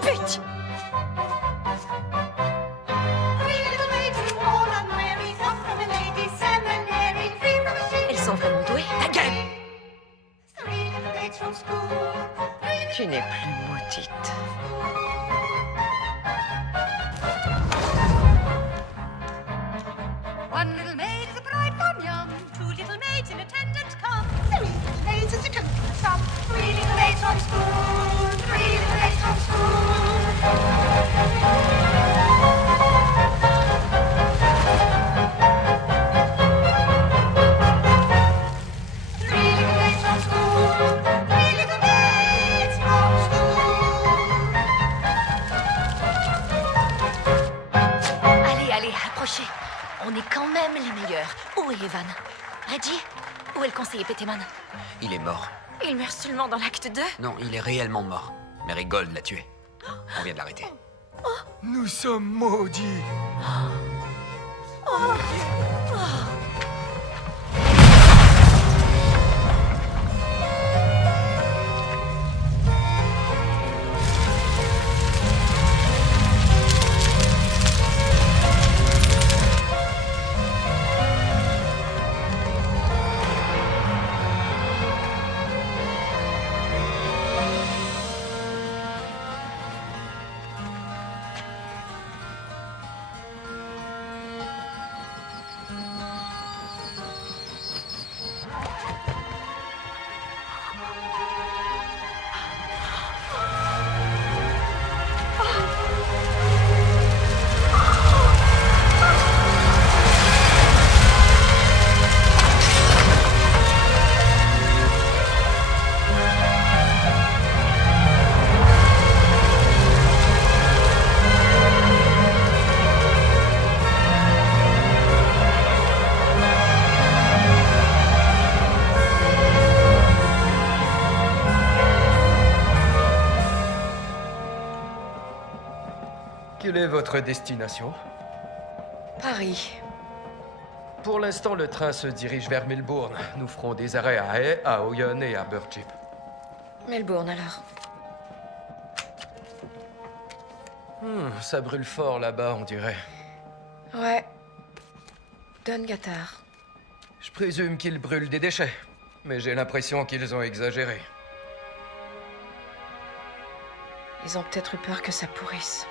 pute. Elles sont vraiment douées. Ta gueule. Tu n'es plus maudite. One little maid is a bride gone young, 2 little maids in attendance come, 3 little maids is a gentleman some, 3 little maids from school, 3 little maids from Allez, allez, approchez. On est quand même les meilleurs. Où est Evan? Reggie? Où est le conseiller Peteman? Il est mort. Il meurt seulement dans l'acte 2? Non, il est réellement mort. Mary Gold l'a tué. On vient de l'arrêter. Nous sommes maudits. Quelle est votre destination? Paris. Pour l'instant, le train se dirige vers Melbourne. Nous ferons des arrêts à Hay, à Oyonnax et à Birchip. Melbourne alors. Ça brûle fort là-bas, on dirait. Ouais. Dongatar. Je présume qu'ils brûlent des déchets, mais j'ai l'impression qu'ils ont exagéré. Ils ont peut-être eu peur que ça pourrisse.